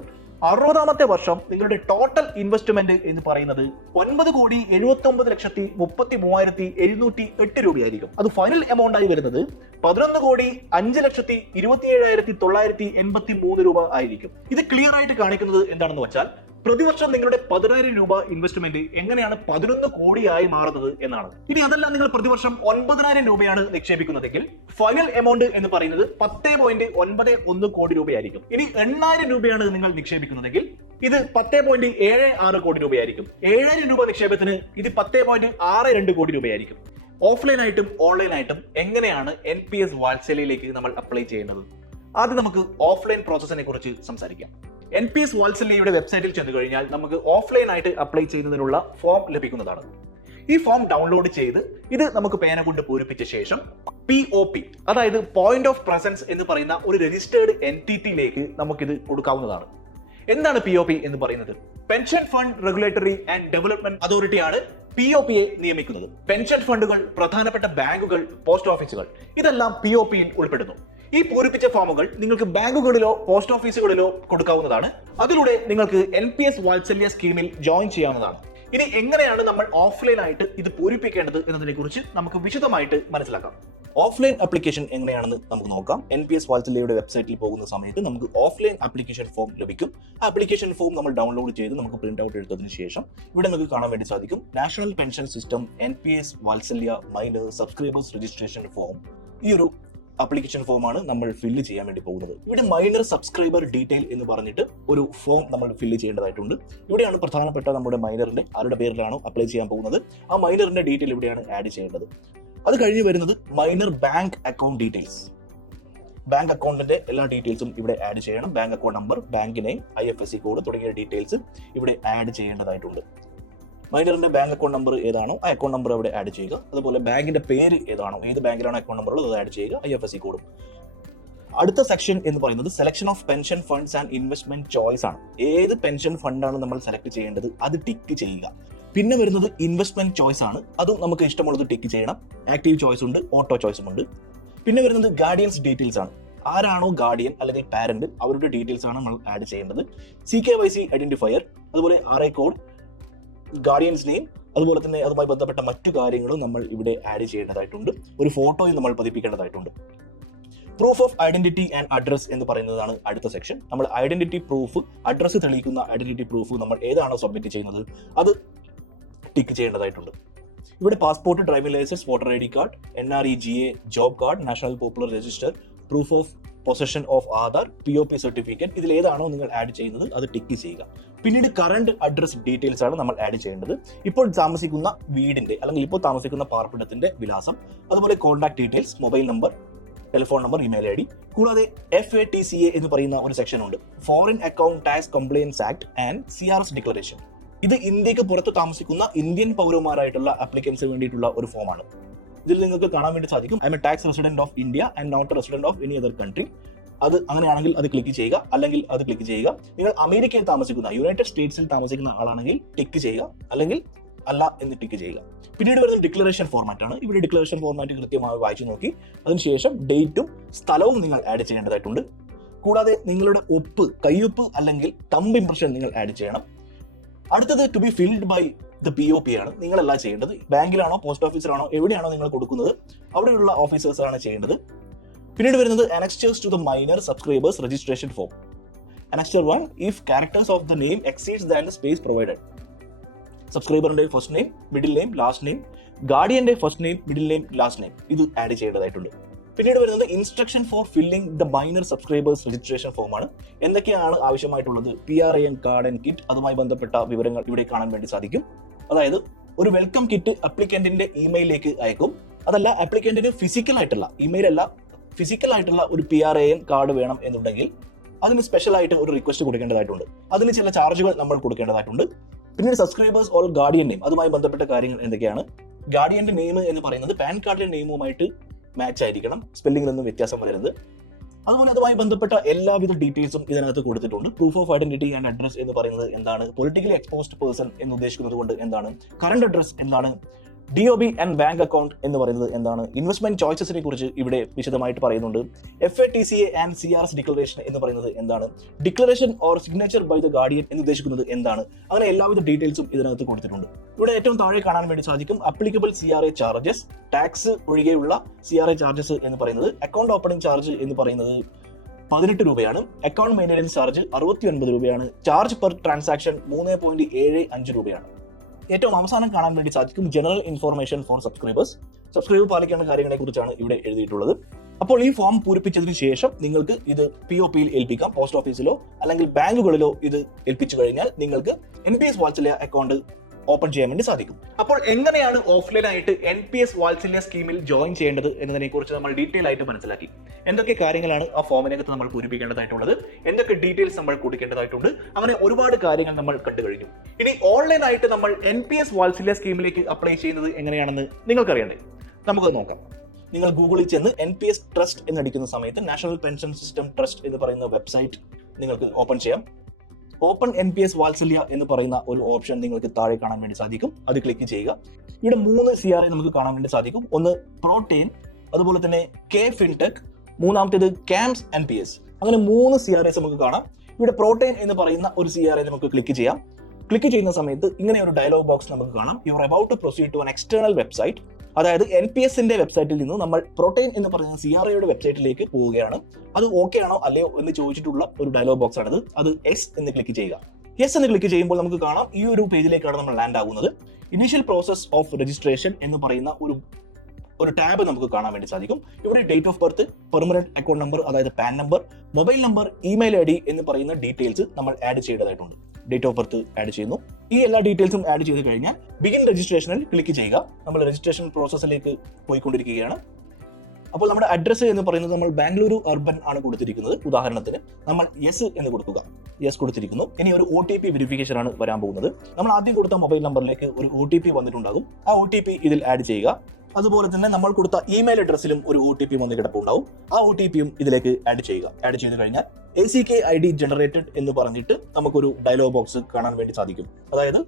60ാമത്തെ വർഷം നിങ്ങളുടെ ടോട്ടൽ ഇൻവെസ്റ്റ്മെന്റ് എന്ന് പറയുന്നത് 9,79,33,708 രൂപയായിരിക്കും. അത് ഫൈനൽ എമൗണ്ട് ആയി വരുന്നത് 11,05,27,983 രൂപ ആയിരിക്കും. ഇത് ക്ലിയർ ആയിട്ട് കാണിക്കുന്നത് എന്താണെന്ന് വെച്ചാൽ പ്രതിവർഷം നിങ്ങളുടെ 10,000 രൂപ ഇൻവെസ്റ്റ്മെന്റ് എങ്ങനെയാണ് 11 കോടിയായി മാറുന്നത് എന്നാണ്. ഇനി അതല്ല നിങ്ങൾ പ്രതിവർഷം 9,000 രൂപയാണ് നിക്ഷേപിക്കുന്നതെങ്കിൽ ഫൈനൽ എമൗണ്ട് എന്ന് പറയുന്നത് 10.91 കോടി രൂപയായിരിക്കും. ഇനി 8,000 രൂപയാണ് നിങ്ങൾ നിക്ഷേപിക്കുന്നതെങ്കിൽ ഇത് 10.76 കോടി രൂപയായിരിക്കും. 7,000 രൂപ നിക്ഷേപത്തിന് ഇത് 10.62 കോടി രൂപയായിരിക്കും. ഓഫ്ലൈനായിട്ടും ഓൺലൈനായിട്ടും എങ്ങനെയാണ് NPS വാത്സല്യയിലേക്ക് നമ്മൾ അപ്ലൈ ചെയ്യേണ്ടത്? ആദ്യം നമുക്ക് ഓഫ്ലൈൻ പ്രോസസ്സിനെ കുറിച്ച് സംസാരിക്കാം. NPS വാത്സല്യയുടെ വെബ്സൈറ്റിൽ ചെന്ന് കഴിഞ്ഞാൽ നമുക്ക് ഓഫ്ലൈൻ ആയിട്ട് അപ്ലൈ ചെയ്യുന്നതിനുള്ള ഫോം ലഭിക്കുന്നതാണ്. ഈ ഫോം ഡൗൺലോഡ് ചെയ്ത് ഇത് നമുക്ക് പേന കൊണ്ട് പൂരിപ്പിച്ച ശേഷം POP അതായത് പോയിന്റ് ഓഫ് പ്രസൻസ് എന്ന് പറയുന്ന ഒരു രജിസ്റ്റേർഡ് എൻറ്റിറ്റിയിലേക്ക് നമുക്കിത് കൊടുക്കാവുന്നതാണ്. എന്താണ് POP എന്ന് പറയുന്നത്? Pension fund regulatory and development authority ആണ് POPയെ നിയമിക്കുന്നത്. പെൻഷൻ ഫണ്ടുകൾ, പ്രധാനപ്പെട്ട ബാങ്കുകൾ, പോസ്റ്റ് ഓഫീസുകൾ ഇതെല്ലാം POPയിൽ ഉൾപ്പെടുന്നു. ഈ പൂരിപ്പിച്ച ഫോമുകൾ നിങ്ങൾക്ക് ബാങ്കുകളിലോ പോസ്റ്റ് ഓഫീസുകളിലോ കൊടുക്കാവുന്നതാണ്. അതിലൂടെ നിങ്ങൾക്ക് NPS വാത്സല്യ സ്കീമിൽ ജോയിൻ ചെയ്യാവുന്നതാണ്. ഇനി എങ്ങനെയാണ് നമ്മൾ ഓഫ്ലൈൻ ആയിട്ട് ഇത് പൂരിപ്പിക്കേണ്ടത് എന്നതിനെ കുറിച്ച് നമുക്ക് വിശദമായിട്ട് മനസ്സിലാക്കാം. ഓഫ്ലൈൻ ആപ്ലിക്കേഷൻ എങ്ങനെയാണെന്ന് നമുക്ക് നോക്കാം. NPS വാത്സല്യയുടെ വെബ്സൈറ്റിൽ പോകുന്ന സമയത്ത് നമുക്ക് ഓഫ്ലൈൻ ആപ്ലിക്കേഷൻ ഫോം ലഭിക്കും. ആപ്ലിക്കേഷൻ ഫോം നമ്മൾ ഡൗൺലോഡ് ചെയ്ത് നമുക്ക് പ്രിന്റ് ഔട്ട് എടുത്തതിന് ശേഷം ഇവിടെ നമുക്ക് കാണാൻ വേണ്ടി സാധിക്കും നാഷണൽ പെൻഷൻ സിസ്റ്റം NPS വാത്സല്യ മൈനർ സബ്സ്ക്രൈബേഴ്സ് രജിസ്ട്രേഷൻ ഫോം. ഈ ഒരു ആപ്ലിക്കേഷൻ ഫോമാണ് നമ്മൾ ഫില്ല് ചെയ്യാൻ വേണ്ടി പോകുന്നത്. ഇവിടെ മൈനർ സബ്സ്ക്രൈബർ ഡീറ്റെയിൽ എന്ന് പറഞ്ഞിട്ട് ഒരു ഫോം നമ്മൾ ഫില്ല് ചെയ്യേണ്ടതായിട്ടുണ്ട്. ഇവിടെയാണ് പ്രധാനപ്പെട്ട നമ്മുടെ മൈനറിന്റെ ആരുടെ പേരിലാണോ അപ്ലൈ ചെയ്യാൻ പോകുന്നത് ആ മൈനറിന്റെ ഡീറ്റെയിൽ ഇവിടെയാണ് ആഡ് ചെയ്യേണ്ടത്. അത് കഴിഞ്ഞ് വരുന്നത് minor bank account details. Bank അക്കൗണ്ടിന്റെ എല്ലാ ഡീറ്റെയിൽസും ഇവിടെ ആഡ് ചെയ്യണം. Bank account number, bank name, IFSC code തുടങ്ങിയ ഡീറ്റെയിൽസ് ഇവിടെ ആഡ് ചെയ്യേണ്ടതായിട്ടുണ്ട്. മൈനറിന്റെ ബാങ്ക് അക്കൗണ്ട് നമ്പർ ഏതാണോ ആ അക്കൗണ്ട് നമ്പർ അവിടെ ആഡ് ചെയ്യുക. അതുപോലെ ബാങ്കിന്റെ പേര് ഏതാണോ, ഏത് ബാങ്കിലാണോ അക്കൗണ്ട് നമ്പർ ഉള്ളത് അത് ആഡ് ചെയ്യുക, IFSC കോഡും. അടുത്ത സെക്ഷൻ എന്ന് പറയുന്നത് selection of pension funds and investment choice ആണ്. ഏത് പെൻഷൻ ഫണ്ടാണ് നമ്മൾ സെലക്ട് ചെയ്യേണ്ടത് അത് ടിക്ക് ചെയ്യുക. പിന്നെ വരുന്നത് ഇൻവെസ്റ്റ്മെന്റ് ചോയ്സ് ആണ്. അതും നമുക്ക് ഇഷ്ടമുള്ളത് ടിക്ക് ചെയ്യണം. ആക്റ്റീവ് ചോയ്സ് ഉണ്ട്, ഓട്ടോ ചോയ്സും ഉണ്ട്. പിന്നെ വരുന്നത് ഗാർഡിയൻസ് ഡീറ്റെയിൽസ് ആണ്. ആരാണോ ഗാർഡിയൻ അല്ലെങ്കിൽ പാരന്റ് അവരുടെ ഡീറ്റെയിൽസ് ആണ് നമ്മൾ ആഡ് ചെയ്യേണ്ടത്. CKYC ഐഡന്റിഫയർ, അതുപോലെ RI കോഡ്, ഗാർഡിയൻസ് നെയിം, അതുപോലെ തന്നെ അതുമായി ബന്ധപ്പെട്ട മറ്റു കാര്യങ്ങളും നമ്മൾ ഇവിടെ ആഡ് ചെയ്യേണ്ടതായിട്ടുണ്ട്. ഒരു ഫോട്ടോയും നമ്മൾ പതിപ്പിക്കേണ്ടതായിട്ടുണ്ട്. Proof of identity and address എന്ന് പറയുന്നതാണ് അടുത്ത സെക്ഷൻ. നമ്മൾ ഐഡന്റിറ്റി പ്രൂഫ്, അഡ്രസ്സ് തെളിയിക്കുന്ന ഐഡന്റിറ്റി പ്രൂഫ് നമ്മൾ ഏതാണോ സബ്മിറ്റ് ചെയ്യുന്നത് അത് ടിക്ക് ചെയ്യേണ്ടതായിട്ടുണ്ട്. ഇവിടെ passport, driving licence, voter ID card, NRE, GA, job card, national popular register, proof of possession of Aadhaar, POP certificate ഇതിൽ ഏതാണോ നിങ്ങൾ ആഡ് ചെയ്യുന്നത് അത് ടിക്ക് ചെയ്യുക. പിന്നീട് കറണ്ട് അഡ്രസ് ഡീറ്റെയിൽസ് ആണ് നമ്മൾ ആഡ് ചെയ്യേണ്ടത്. ഇപ്പോൾ താമസിക്കുന്ന വീടിന്റെ അല്ലെങ്കിൽ ഇപ്പോൾ താമസിക്കുന്ന പാർപ്പിടത്തിന്റെ വിലാസം, അതുപോലെ contact details, mobile number, telephone number, email ID. കൂടാതെ FATCA എന്ന് പറയുന്ന ഒരു സെക്ഷൻ ഉണ്ട്, foreign account tax compliance act and CRS declaration. ഇത് ഇന്ത്യക്ക് പുറത്ത് താമസിക്കുന്ന ഇന്ത്യൻ പൗരന്മാരായിട്ടുള്ള ആപ്ലിക്കൻസിന് വേണ്ടിയിട്ടുള്ള ഒരു ഫോമാണ്. ഇതിൽ നിങ്ങൾക്ക് കാണാൻ വേണ്ടി സാധിക്കും I am a tax resident of India and not resident of any other country. അത് അങ്ങനെയാണെങ്കിൽ അത് ക്ലിക്ക് ചെയ്യുക, അല്ലെങ്കിൽ അത് ക്ലിക്ക് ചെയ്യുക. നിങ്ങൾ അമേരിക്കയിൽ താമസിക്കുന്ന, യുണൈറ്റഡ് സ്റ്റേറ്റ്സിൽ താമസിക്കുന്ന ആളാണെങ്കിൽ ടിക്ക് ചെയ്യുക, അല്ലെങ്കിൽ അല്ല എന്ന് ടിക്ക് ചെയ്യുക. പിന്നീട് വരുന്നത് ഡിക്ലറേഷൻ ഫോർമാറ്റ് ആണ്. ഇവിടെ ഡിക്ലറേഷൻ ഫോർമാറ്റ് കൃത്യമായി വായിച്ചു നോക്കി അതിനുശേഷം ഡേറ്റും സ്ഥലവും നിങ്ങൾ ആഡ് ചെയ്യേണ്ടതായിട്ടുണ്ട്. കൂടാതെ നിങ്ങളുടെ ഒപ്പ്, കയ്യൊപ്പ് അല്ലെങ്കിൽ തമ്പ് ഇംപ്രഷൻ നിങ്ങൾ ആഡ് ചെയ്യണം. അടുത്തത് to be filled by the POP ആണ് നിങ്ങളല്ല ചെയ്യേണ്ടത്. ബാങ്കിലാണോ പോസ്റ്റ് ഓഫീസിലാണോ എവിടെയാണോ നിങ്ങൾ കൊടുക്കുന്നത് അവിടെയുള്ള ഓഫീസേഴ്സ് ആണ് ചെയ്യേണ്ടത്. പിന്നീട് വരുന്നത് annexures to the minor subscribers registration form. Annexure 1 if characters of the name exceeds than the space provided. സബ്സ്ക്രൈബറിന്റെ first name, middle name, last name, ഗാർഡിയന്റെ first name, middle name, last name ഇത് add ചെയ്യേണ്ടതായിട്ടുണ്ട്. പിന്നീട് വരുന്നത് instruction for filling the minor subscribers registration form ആണ്. എന്തൊക്കെയാണ് ആവശ്യമായിട്ടുള്ളത്, PRAN card and kit, അതുമായി ബന്ധപ്പെട്ട വിവരങ്ങൾ ഇവിടെ കാണാൻ വേണ്ടി സാധിക്കും. അതായത് ഒരു വെൽക്കം കിറ്റ് അപ്ലിക്കന്റിന്റെ ഇമെയിലേക്ക് അയക്കും. അതല്ല അപ്ലിക്കന്റിന് ഫിസിക്കൽ ആയിട്ടുള്ള ഇമെയിൽ അല്ല, ഫിസിക്കൽ ആയിട്ടുള്ള ഒരു PRAN കാർഡ് വേണം എന്നുണ്ടെങ്കിൽ അതിന് സ്പെഷ്യൽ ആയിട്ട് ഒരു റിക്വസ്റ്റ് കൊടുക്കേണ്ടതായിട്ടുണ്ട്. അതിന് ചില ചാർജുകൾ നമ്മൾ കൊടുക്കേണ്ടതായിട്ടുണ്ട്. പിന്നീട് സബ്സ്ക്രൈബേഴ്സ് ഓർ ഗാർഡിയൻ നെയിം, അതുമായി ബന്ധപ്പെട്ട കാര്യങ്ങൾ എന്തൊക്കെയാണ്? ഗാർഡിയന്റെ നെയിം എന്ന് പറയുന്നത് പാൻ കാർഡിന്റെ നെയിമുമായിട്ട് മാച്ച് ആയിരിക്കണം, സ്പെല്ലിംഗിലൊന്നും വ്യത്യാസം വരരുത്. അതുപോലെ അതുമായി ബന്ധപ്പെട്ട എല്ലാവിധ ഡീറ്റെയിൽസും ഇതിനകത്ത് കൊടുത്തിട്ടുണ്ട്. Proof of identity and address എന്ന് പറയുന്നത് എന്താണ്? പൊളിറ്റിക്കലി എക്സ്പോസ്ഡ് പേഴ്സൺ എന്ന് ഉദ്ദേശിക്കുന്നത് കൊണ്ട് എന്താണ്? കറന്റ് അഡ്രസ് എന്താണ്? DOB ആൻഡ് ബാങ്ക് അക്കൗണ്ട് എന്ന് പറയുന്നത് എന്താണ്? ഇൻവെസ്റ്റ്മെന്റ് ചോയ്സസിനെ കുറിച്ച് ഇവിടെ വിശദമായിട്ട് പറയുന്നുണ്ട്. FATCA ആൻഡ് CRS ഡിക്ലറേഷൻ എന്ന് പറയുന്നത് എന്താണ്? Declaration or signature by the guardian എന്ന് ഉദ്ദേശിക്കുന്നത് എന്താണ്? അങ്ങനെ എല്ലാവിധ ഡീറ്റെയിൽസും ഇതിനകത്ത് കൊടുത്തിട്ടുണ്ട്. ഇവിടെ ഏറ്റവും താഴെ കാണാൻ വേണ്ടി സാധിക്കും അപ്ലിക്കബിൾ CRA ചാർജസ്, ടാക്സ് ഒഴികെയുള്ള CRA ചാർജസ് എന്ന് പറയുന്നത്. അക്കൗണ്ട് ഓപ്പണിംഗ് ചാർജ് എന്ന് പറയുന്നത് 18 രൂപയാണ്. അക്കൗണ്ട് മെയിൻ്റെനൻസ് ചാർജ് 69 രൂപയാണ്. ചാർജ് പെർ ട്രാൻസാക്ഷൻ 3.75 രൂപയാണ്. ഏറ്റവും അവസാനം കാണാൻ വേണ്ടി സാധിക്കും general information four subscribers. Subscriber പാലിക്കേണ്ട കാര്യങ്ങളെ കുറിച്ചാണ് ഇവിടെ എഴുതിയിട്ടുള്ളത്. അപ്പോൾ ഈ ഫോം പൂരിപ്പിച്ചതിന് ശേഷം നിങ്ങൾക്ക് ഇത് POPയിൽ ഏൽപ്പിക്കാം, പോസ്റ്റ് ഓഫീസിലോ അല്ലെങ്കിൽ ബാങ്കുകളിലോ ഇത് ഏൽപ്പിച്ചു കഴിഞ്ഞാൽ നിങ്ങൾക്ക് NPS വാത്സല്യ അക്കൗണ്ട് ഓപ്പൺ ചെയ്യാൻ വേണ്ടി സാധിക്കും. അപ്പോൾ എങ്ങനെയാണ് ഓഫ്ലൈൻ ആയിട്ട് NPS വാത്സല്യ സ്കീമിൽ ജോയിൻ ചെയ്യേണ്ടത് എന്നതിനെ കുറിച്ച് നമ്മൾ ഡീറ്റെയിൽ ആയിട്ട് മനസ്സിലാക്കി. എന്തൊക്കെ കാര്യങ്ങളാണ് ആ ഫോമിനകത്ത് നമ്മൾ പൂരിപ്പിക്കേണ്ടതായിട്ടുള്ളത്, എന്തൊക്കെ ഡീറ്റെയിൽസ് നമ്മൾ കൊടുക്കേണ്ടതായിട്ടുണ്ട്, അങ്ങനെ ഒരുപാട് കാര്യങ്ങൾ നമ്മൾ കണ്ടു കഴിഞ്ഞു. ഇനി ഓൺലൈൻ ആയിട്ട് നമ്മൾ NPS വാത്സല്യ സ്കീമിലേക്ക് അപ്ലൈ ചെയ്യുന്നത് എങ്ങനെയാണെന്ന് നിങ്ങൾക്കറിയണ്ടേ? നമുക്കത് നോക്കാം. നിങ്ങൾ ഗൂഗിളിൽ ചെന്ന് NPS ട്രസ്റ്റ് എന്നടിക്കുന്ന സമയത്ത് നാഷണൽ പെൻഷൻ സിസ്റ്റം ട്രസ്റ്റ് എന്ന് പറയുന്ന വെബ്സൈറ്റ് നിങ്ങൾക്ക് ഓപ്പൺ ചെയ്യാം. ഓപ്പൺ NPS വാത്സല്യ എന്ന് പറയുന്ന ഒരു ഓപ്ഷൻ നിങ്ങൾക്ക് താഴെ കാണാൻ വേണ്ടി സാധിക്കും. അത് ക്ലിക്ക് ചെയ്യുക. ഇവിടെ 3 CRA നമുക്ക് കാണാൻ വേണ്ടി സാധിക്കും. ഒന്ന് പ്രോട്ടീൻ, അതുപോലെ തന്നെ K ഫിൻടെക്, മൂന്നാമത്തേത് CAMS NPS. അങ്ങനെ 3 CRAs നമുക്ക് കാണാം. ഇവിടെ പ്രോട്ടീൻ എന്ന് പറയുന്ന ഒരു CRA നമുക്ക് ക്ലിക്ക് ചെയ്യാം. ക്ലിക്ക് ചെയ്യുന്ന സമയത്ത് ഇങ്ങനെ ഒരു ഡയലോഗ് ബോക്സ് നമുക്ക് കാണാം. You are about to proceed to an external website. അതായത് NPSന്റെ വെബ്സൈറ്റിൽ നിന്ന് നമ്മൾ പ്രോട്ടീൻ എന്ന് പറയുന്ന CRAയുടെ വെബ്സൈറ്റിലേക്ക് പോവുകയാണ്. അത് ഓക്കെ ആണോ അല്ലയോ എന്ന് ചോദിച്ചിട്ടുള്ള ഒരു ഡയലോഗ് ബോക്സ് ആണിത്. അത് യെസ് എന്ന് ക്ലിക്ക് ചെയ്യുക. യെസ് എന്ന് ക്ലിക്ക് ചെയ്യുമ്പോൾ നമുക്ക് കാണാം ഈ ഒരു പേജിലേക്കാണ് നമ്മൾ ലാൻഡ് ആകുന്നത്. ഇനീഷ്യൽ പ്രോസസ് ഓഫ് രജിസ്ട്രേഷൻ എന്ന് പറയുന്ന ഒരു ടാബ് നമുക്ക് കാണാൻ വേണ്ടി സാധിക്കും. ഇവിടെ date of birth, permanent account number അതായത് PAN number, mobile number, email ID എന്ന് പറയുന്ന ഡീറ്റെയിൽസ് നമ്മൾ ആഡ് ചെയ്യേണ്ടതായിട്ടുണ്ട്. ഡേറ്റ് ഓഫ് ബർത്ത് ആഡ് ചെയ്യുന്നു. ഈ എല്ലാ ഡീറ്റെയിൽസും ആഡ് ചെയ്ത് കഴിഞ്ഞാൽ ബിഗിൻ രജിസ്ട്രേഷനിൽ ക്ലിക്ക് ചെയ്യുക. നമ്മൾ രജിസ്ട്രേഷൻ പ്രോസസ്സിലേക്ക് പോയിക്കൊണ്ടിരിക്കുകയാണ്. അപ്പോൾ നമ്മുടെ അഡ്രസ്സ് എന്ന് പറയുന്നത് നമ്മൾ ബാംഗ്ലൂരു അർബൻ ആണ് കൊടുത്തിരിക്കുന്നത്. ഉദാഹരണത്തിന് നമ്മൾ യെസ് എന്ന് കൊടുക്കുക. യെസ് കൊടുത്തിരിക്കുന്നു. ഇനി ഒരു OTP വെരിഫിക്കേഷൻ ആണ് വരാൻ പോകുന്നത്. നമ്മൾ ആദ്യം കൊടുത്ത മൊബൈൽ നമ്പറിലേക്ക് ഒരു OTP വന്നിട്ടുണ്ടാകും. ആ OTP ഇതിൽ ആഡ് ചെയ്യുക. അതുപോലെ തന്നെ നമ്മൾ കൊടുത്ത ഇമെയിൽ അഡ്രസ്സിലും ഒരു OTP വന്ന് കിടപ്പുണ്ടാവും. ആ OTPയും ഇതിലേക്ക് ആഡ് ചെയ്യുക. ആഡ് ചെയ്ത് കഴിഞ്ഞാൽ ACK ID ജനറേറ്റഡ് എന്ന് പറഞ്ഞിട്ട് നമുക്കൊരു ഡയലോഗ് ബോക്സ് കാണാൻ വേണ്ടി സാധിക്കും. അതായത്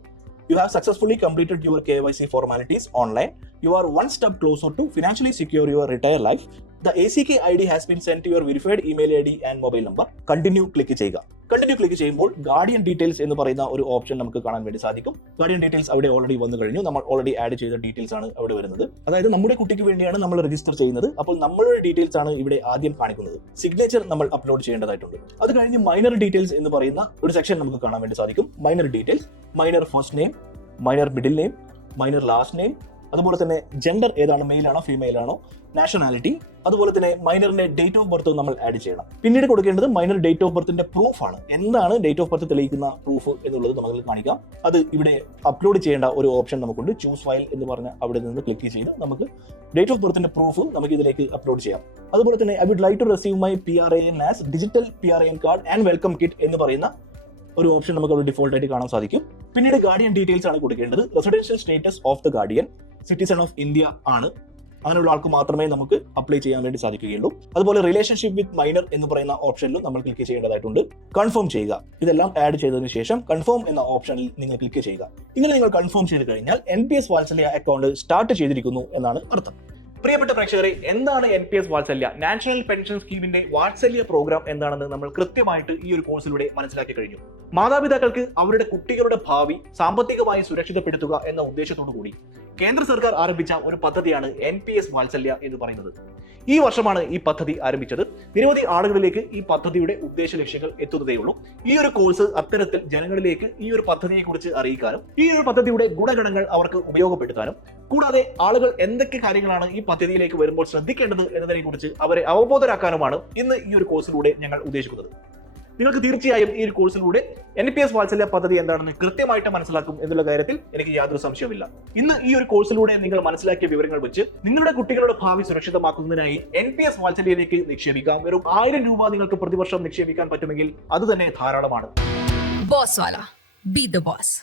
you have successfully completed your KYC formalities online. You are one step closer to financially secure your retire life. The ACK ID has been sent to your verified email ID and mobile number. Continue click ചെയ്യുക. Continue click ചെയ്യുമ്പോൾ guardian details എന്ന് പറയുന്ന ഒരു option നമുക്ക് കാണാൻ വേണ്ടി സാധിക്കും. Guardian details അവിടെ ഓൾറെഡി വന്നു കഴിഞ്ഞു. നമ്മൾ ഓൾറെഡി ആഡ് ചെയ്ത ഡീറ്റെയിൽസ് ആണ് അവിടെ വരുന്നത്. അതായത് നമ്മുടെ കുട്ടിക്ക് വേണ്ടിയാണ് നമ്മൾ രജിസ്റ്റർ ചെയ്യുന്നത്. അപ്പോൾ നമ്മളുടെ ഡീറ്റെയിൽസ് ആണ് ഇവിടെ ആദ്യം കാണിക്കുന്നത്. സിഗ്നേച്ചർ നമ്മൾ അപ്ലോഡ് ചെയ്യേണ്ടതായിട്ടുണ്ട്. അത് കഴിഞ്ഞ് മൈനർ ഡീറ്റെയിൽസ് എന്ന് പറയുന്ന ഒരു സെക്ഷൻ നമുക്ക് കാണാൻ വേണ്ടി സാധിക്കും. Minor details, minor first name, minor middle name, minor last name, അതുപോലെ തന്നെ ജെൻഡർ ഏതാണ്, മെയിൽ ആണോ ഫീമെയിൽ ആണോ, നാഷണാലിറ്റി, അതുപോലെ തന്നെ മൈനറിന്റെ ഡേറ്റ് ഓഫ് ബർത്ത് നമ്മൾ ആഡ് ചെയ്യണം. പിന്നീട് കൊടുക്കേണ്ടത് മൈനർ ഡേറ്റ് ഓഫ് ബർത്തിന്റെ പ്രൂഫ് ആണ്. എന്താണ് ഡേറ്റ് ഓഫ് ബർത്ത് തെളിയിക്കുന്ന പ്രൂഫ് എന്നുള്ളത് നമുക്ക് കാണിക്കാം. അത് ഇവിടെ അപ്ലോഡ് ചെയ്യേണ്ട ഒരു ഓപ്ഷൻ നമുക്കുണ്ട്. ചൂസ് ഫയൽ എന്ന് പറഞ്ഞ അവിടെ നിന്ന് ക്ലിക്ക് ചെയ്ത് നമുക്ക് ഡേറ്റ് ഓഫ് ബർത്തിന്റെ പ്രൂഫ് നമുക്ക് ഇതിലേക്ക് അപ്ലോഡ് ചെയ്യാം. അതുപോലെ തന്നെ I would like to receive my PRAN as digital PRAN card and welcome kit എന്ന് പറയുന്ന ഒരു ഓപ്ഷൻ നമുക്ക് അവിടെ ഡിഫോൾട്ട് ആയിട്ട് കാണാൻ സാധിക്കും. പിന്നീട് ഗാർഡിയൻ ഡീറ്റെയിൽസ് ആണ് കൊടുക്കേണ്ടത്. Residential status of the guardian, citizen of India ആണ്. അങ്ങനെയുള്ള ആൾക്ക് മാത്രമേ നമുക്ക് അപ്ലൈ ചെയ്യാൻ വേണ്ടി സാധിക്കുകയുള്ളൂ. അതുപോലെ റിലേഷൻഷിപ്പ് വിത്ത് മൈനർ എന്ന് പറയുന്ന ഓപ്ഷനിലും നമ്മൾ ക്ലിക്ക് ചെയ്യേണ്ടതായിട്ടുണ്ട്. കൺഫേം ചെയ്യുക. ഇതെല്ലാം ആഡ് ചെയ്തതിനു ശേഷം കൺഫേം എന്ന ഓപ്ഷനിൽ നിങ്ങൾ ക്ലിക്ക് ചെയ്യുക. ഇങ്ങനെ നിങ്ങൾ കൺഫേം ചെയ്ത് കഴിഞ്ഞാൽ NPS വാത്സല്യ അക്കൗണ്ട് സ്റ്റാർട്ട് ചെയ്തിരിക്കുന്നു എന്നാണ് അർത്ഥം. പ്രിയപ്പെട്ട പ്രേക്ഷകരെ, എന്താണ് NPS വാത്സല്യ? നാഷണൽ പെൻഷൻ സ്കീമിന്റെ വാത്സല്യ പ്രോഗ്രാം എന്താണെന്ന് നമ്മൾ കൃത്യമായിട്ട് ഈ ഒരു കോഴ്സിലൂടെ മനസ്സിലാക്കി കഴിഞ്ഞു. മാതാപിതാക്കൾക്ക് അവരുടെ കുട്ടികളുടെ ഭാവി സാമ്പത്തികമായി സുരക്ഷിതപ്പെടുത്തുക എന്ന ഉദ്ദേശത്തോടു കൂടി കേന്ദ്ര സർക്കാർ ആരംഭിച്ച ഒരു പദ്ധതിയാണ് NPS വാത്സല്യ എന്ന് പറയുന്നത്. ഈ വർഷമാണ് ഈ പദ്ധതി ആരംഭിച്ചത്. നിരവധി ആളുകളിലേക്ക് ഈ പദ്ധതിയുടെ ഉദ്ദേശ ലക്ഷ്യങ്ങൾ എത്തുന്നതേയുള്ളൂ. ഈ ഒരു കോഴ്സ് അത്തരത്തിൽ ജനങ്ങളിലേക്ക് ഈ ഒരു പദ്ധതിയെ കുറിച്ച് അറിയിക്കാനും ഈ ഒരു പദ്ധതിയുടെ ഗുണഗണങ്ങൾ അവർക്ക് ഉപയോഗപ്പെടുത്താനും കൂടാതെ ആളുകൾ എന്തൊക്കെ കാര്യങ്ങളാണ് ഈ പദ്ധതിയിലേക്ക് വരുമ്പോൾ ശ്രദ്ധിക്കേണ്ടത് എന്നതിനെ കുറിച്ച് അവരെ അവബോധരാക്കാനുമാണ് ഇന്ന് ഈ ഒരു കോഴ്സിലൂടെ ഞങ്ങൾ ഉദ്ദേശിക്കുന്നത്. നിങ്ങൾക്ക് തീർച്ചയായും ഈ ഒരു കോഴ്സിലൂടെ NPS വാത്സല്യ പദ്ധതി എന്താണെന്ന് കൃത്യമായിട്ട് മനസ്സിലാക്കും എന്നുള്ള കാര്യത്തിൽ എനിക്ക് യാതൊരു സംശയവുമില്ല. ഇന്ന് ഈ ഒരു കോഴ്സിലൂടെ നിങ്ങൾ മനസ്സിലാക്കിയ വിവരങ്ങൾ വെച്ച് നിങ്ങളുടെ കുട്ടികളുടെ ഭാവി സുരക്ഷിതമാക്കുന്നതിനായി NPS വാത്സല്യയിലേക്ക് നിക്ഷേപിക്കാം. വെറും 1000 രൂപ നിങ്ങൾക്ക് പ്രതിവർഷം നിക്ഷേപിക്കാൻ പറ്റുമെങ്കിൽ അത് തന്നെ ധാരാളമാണ്. ബോസ് വാല, ബി ദ ബോസ്.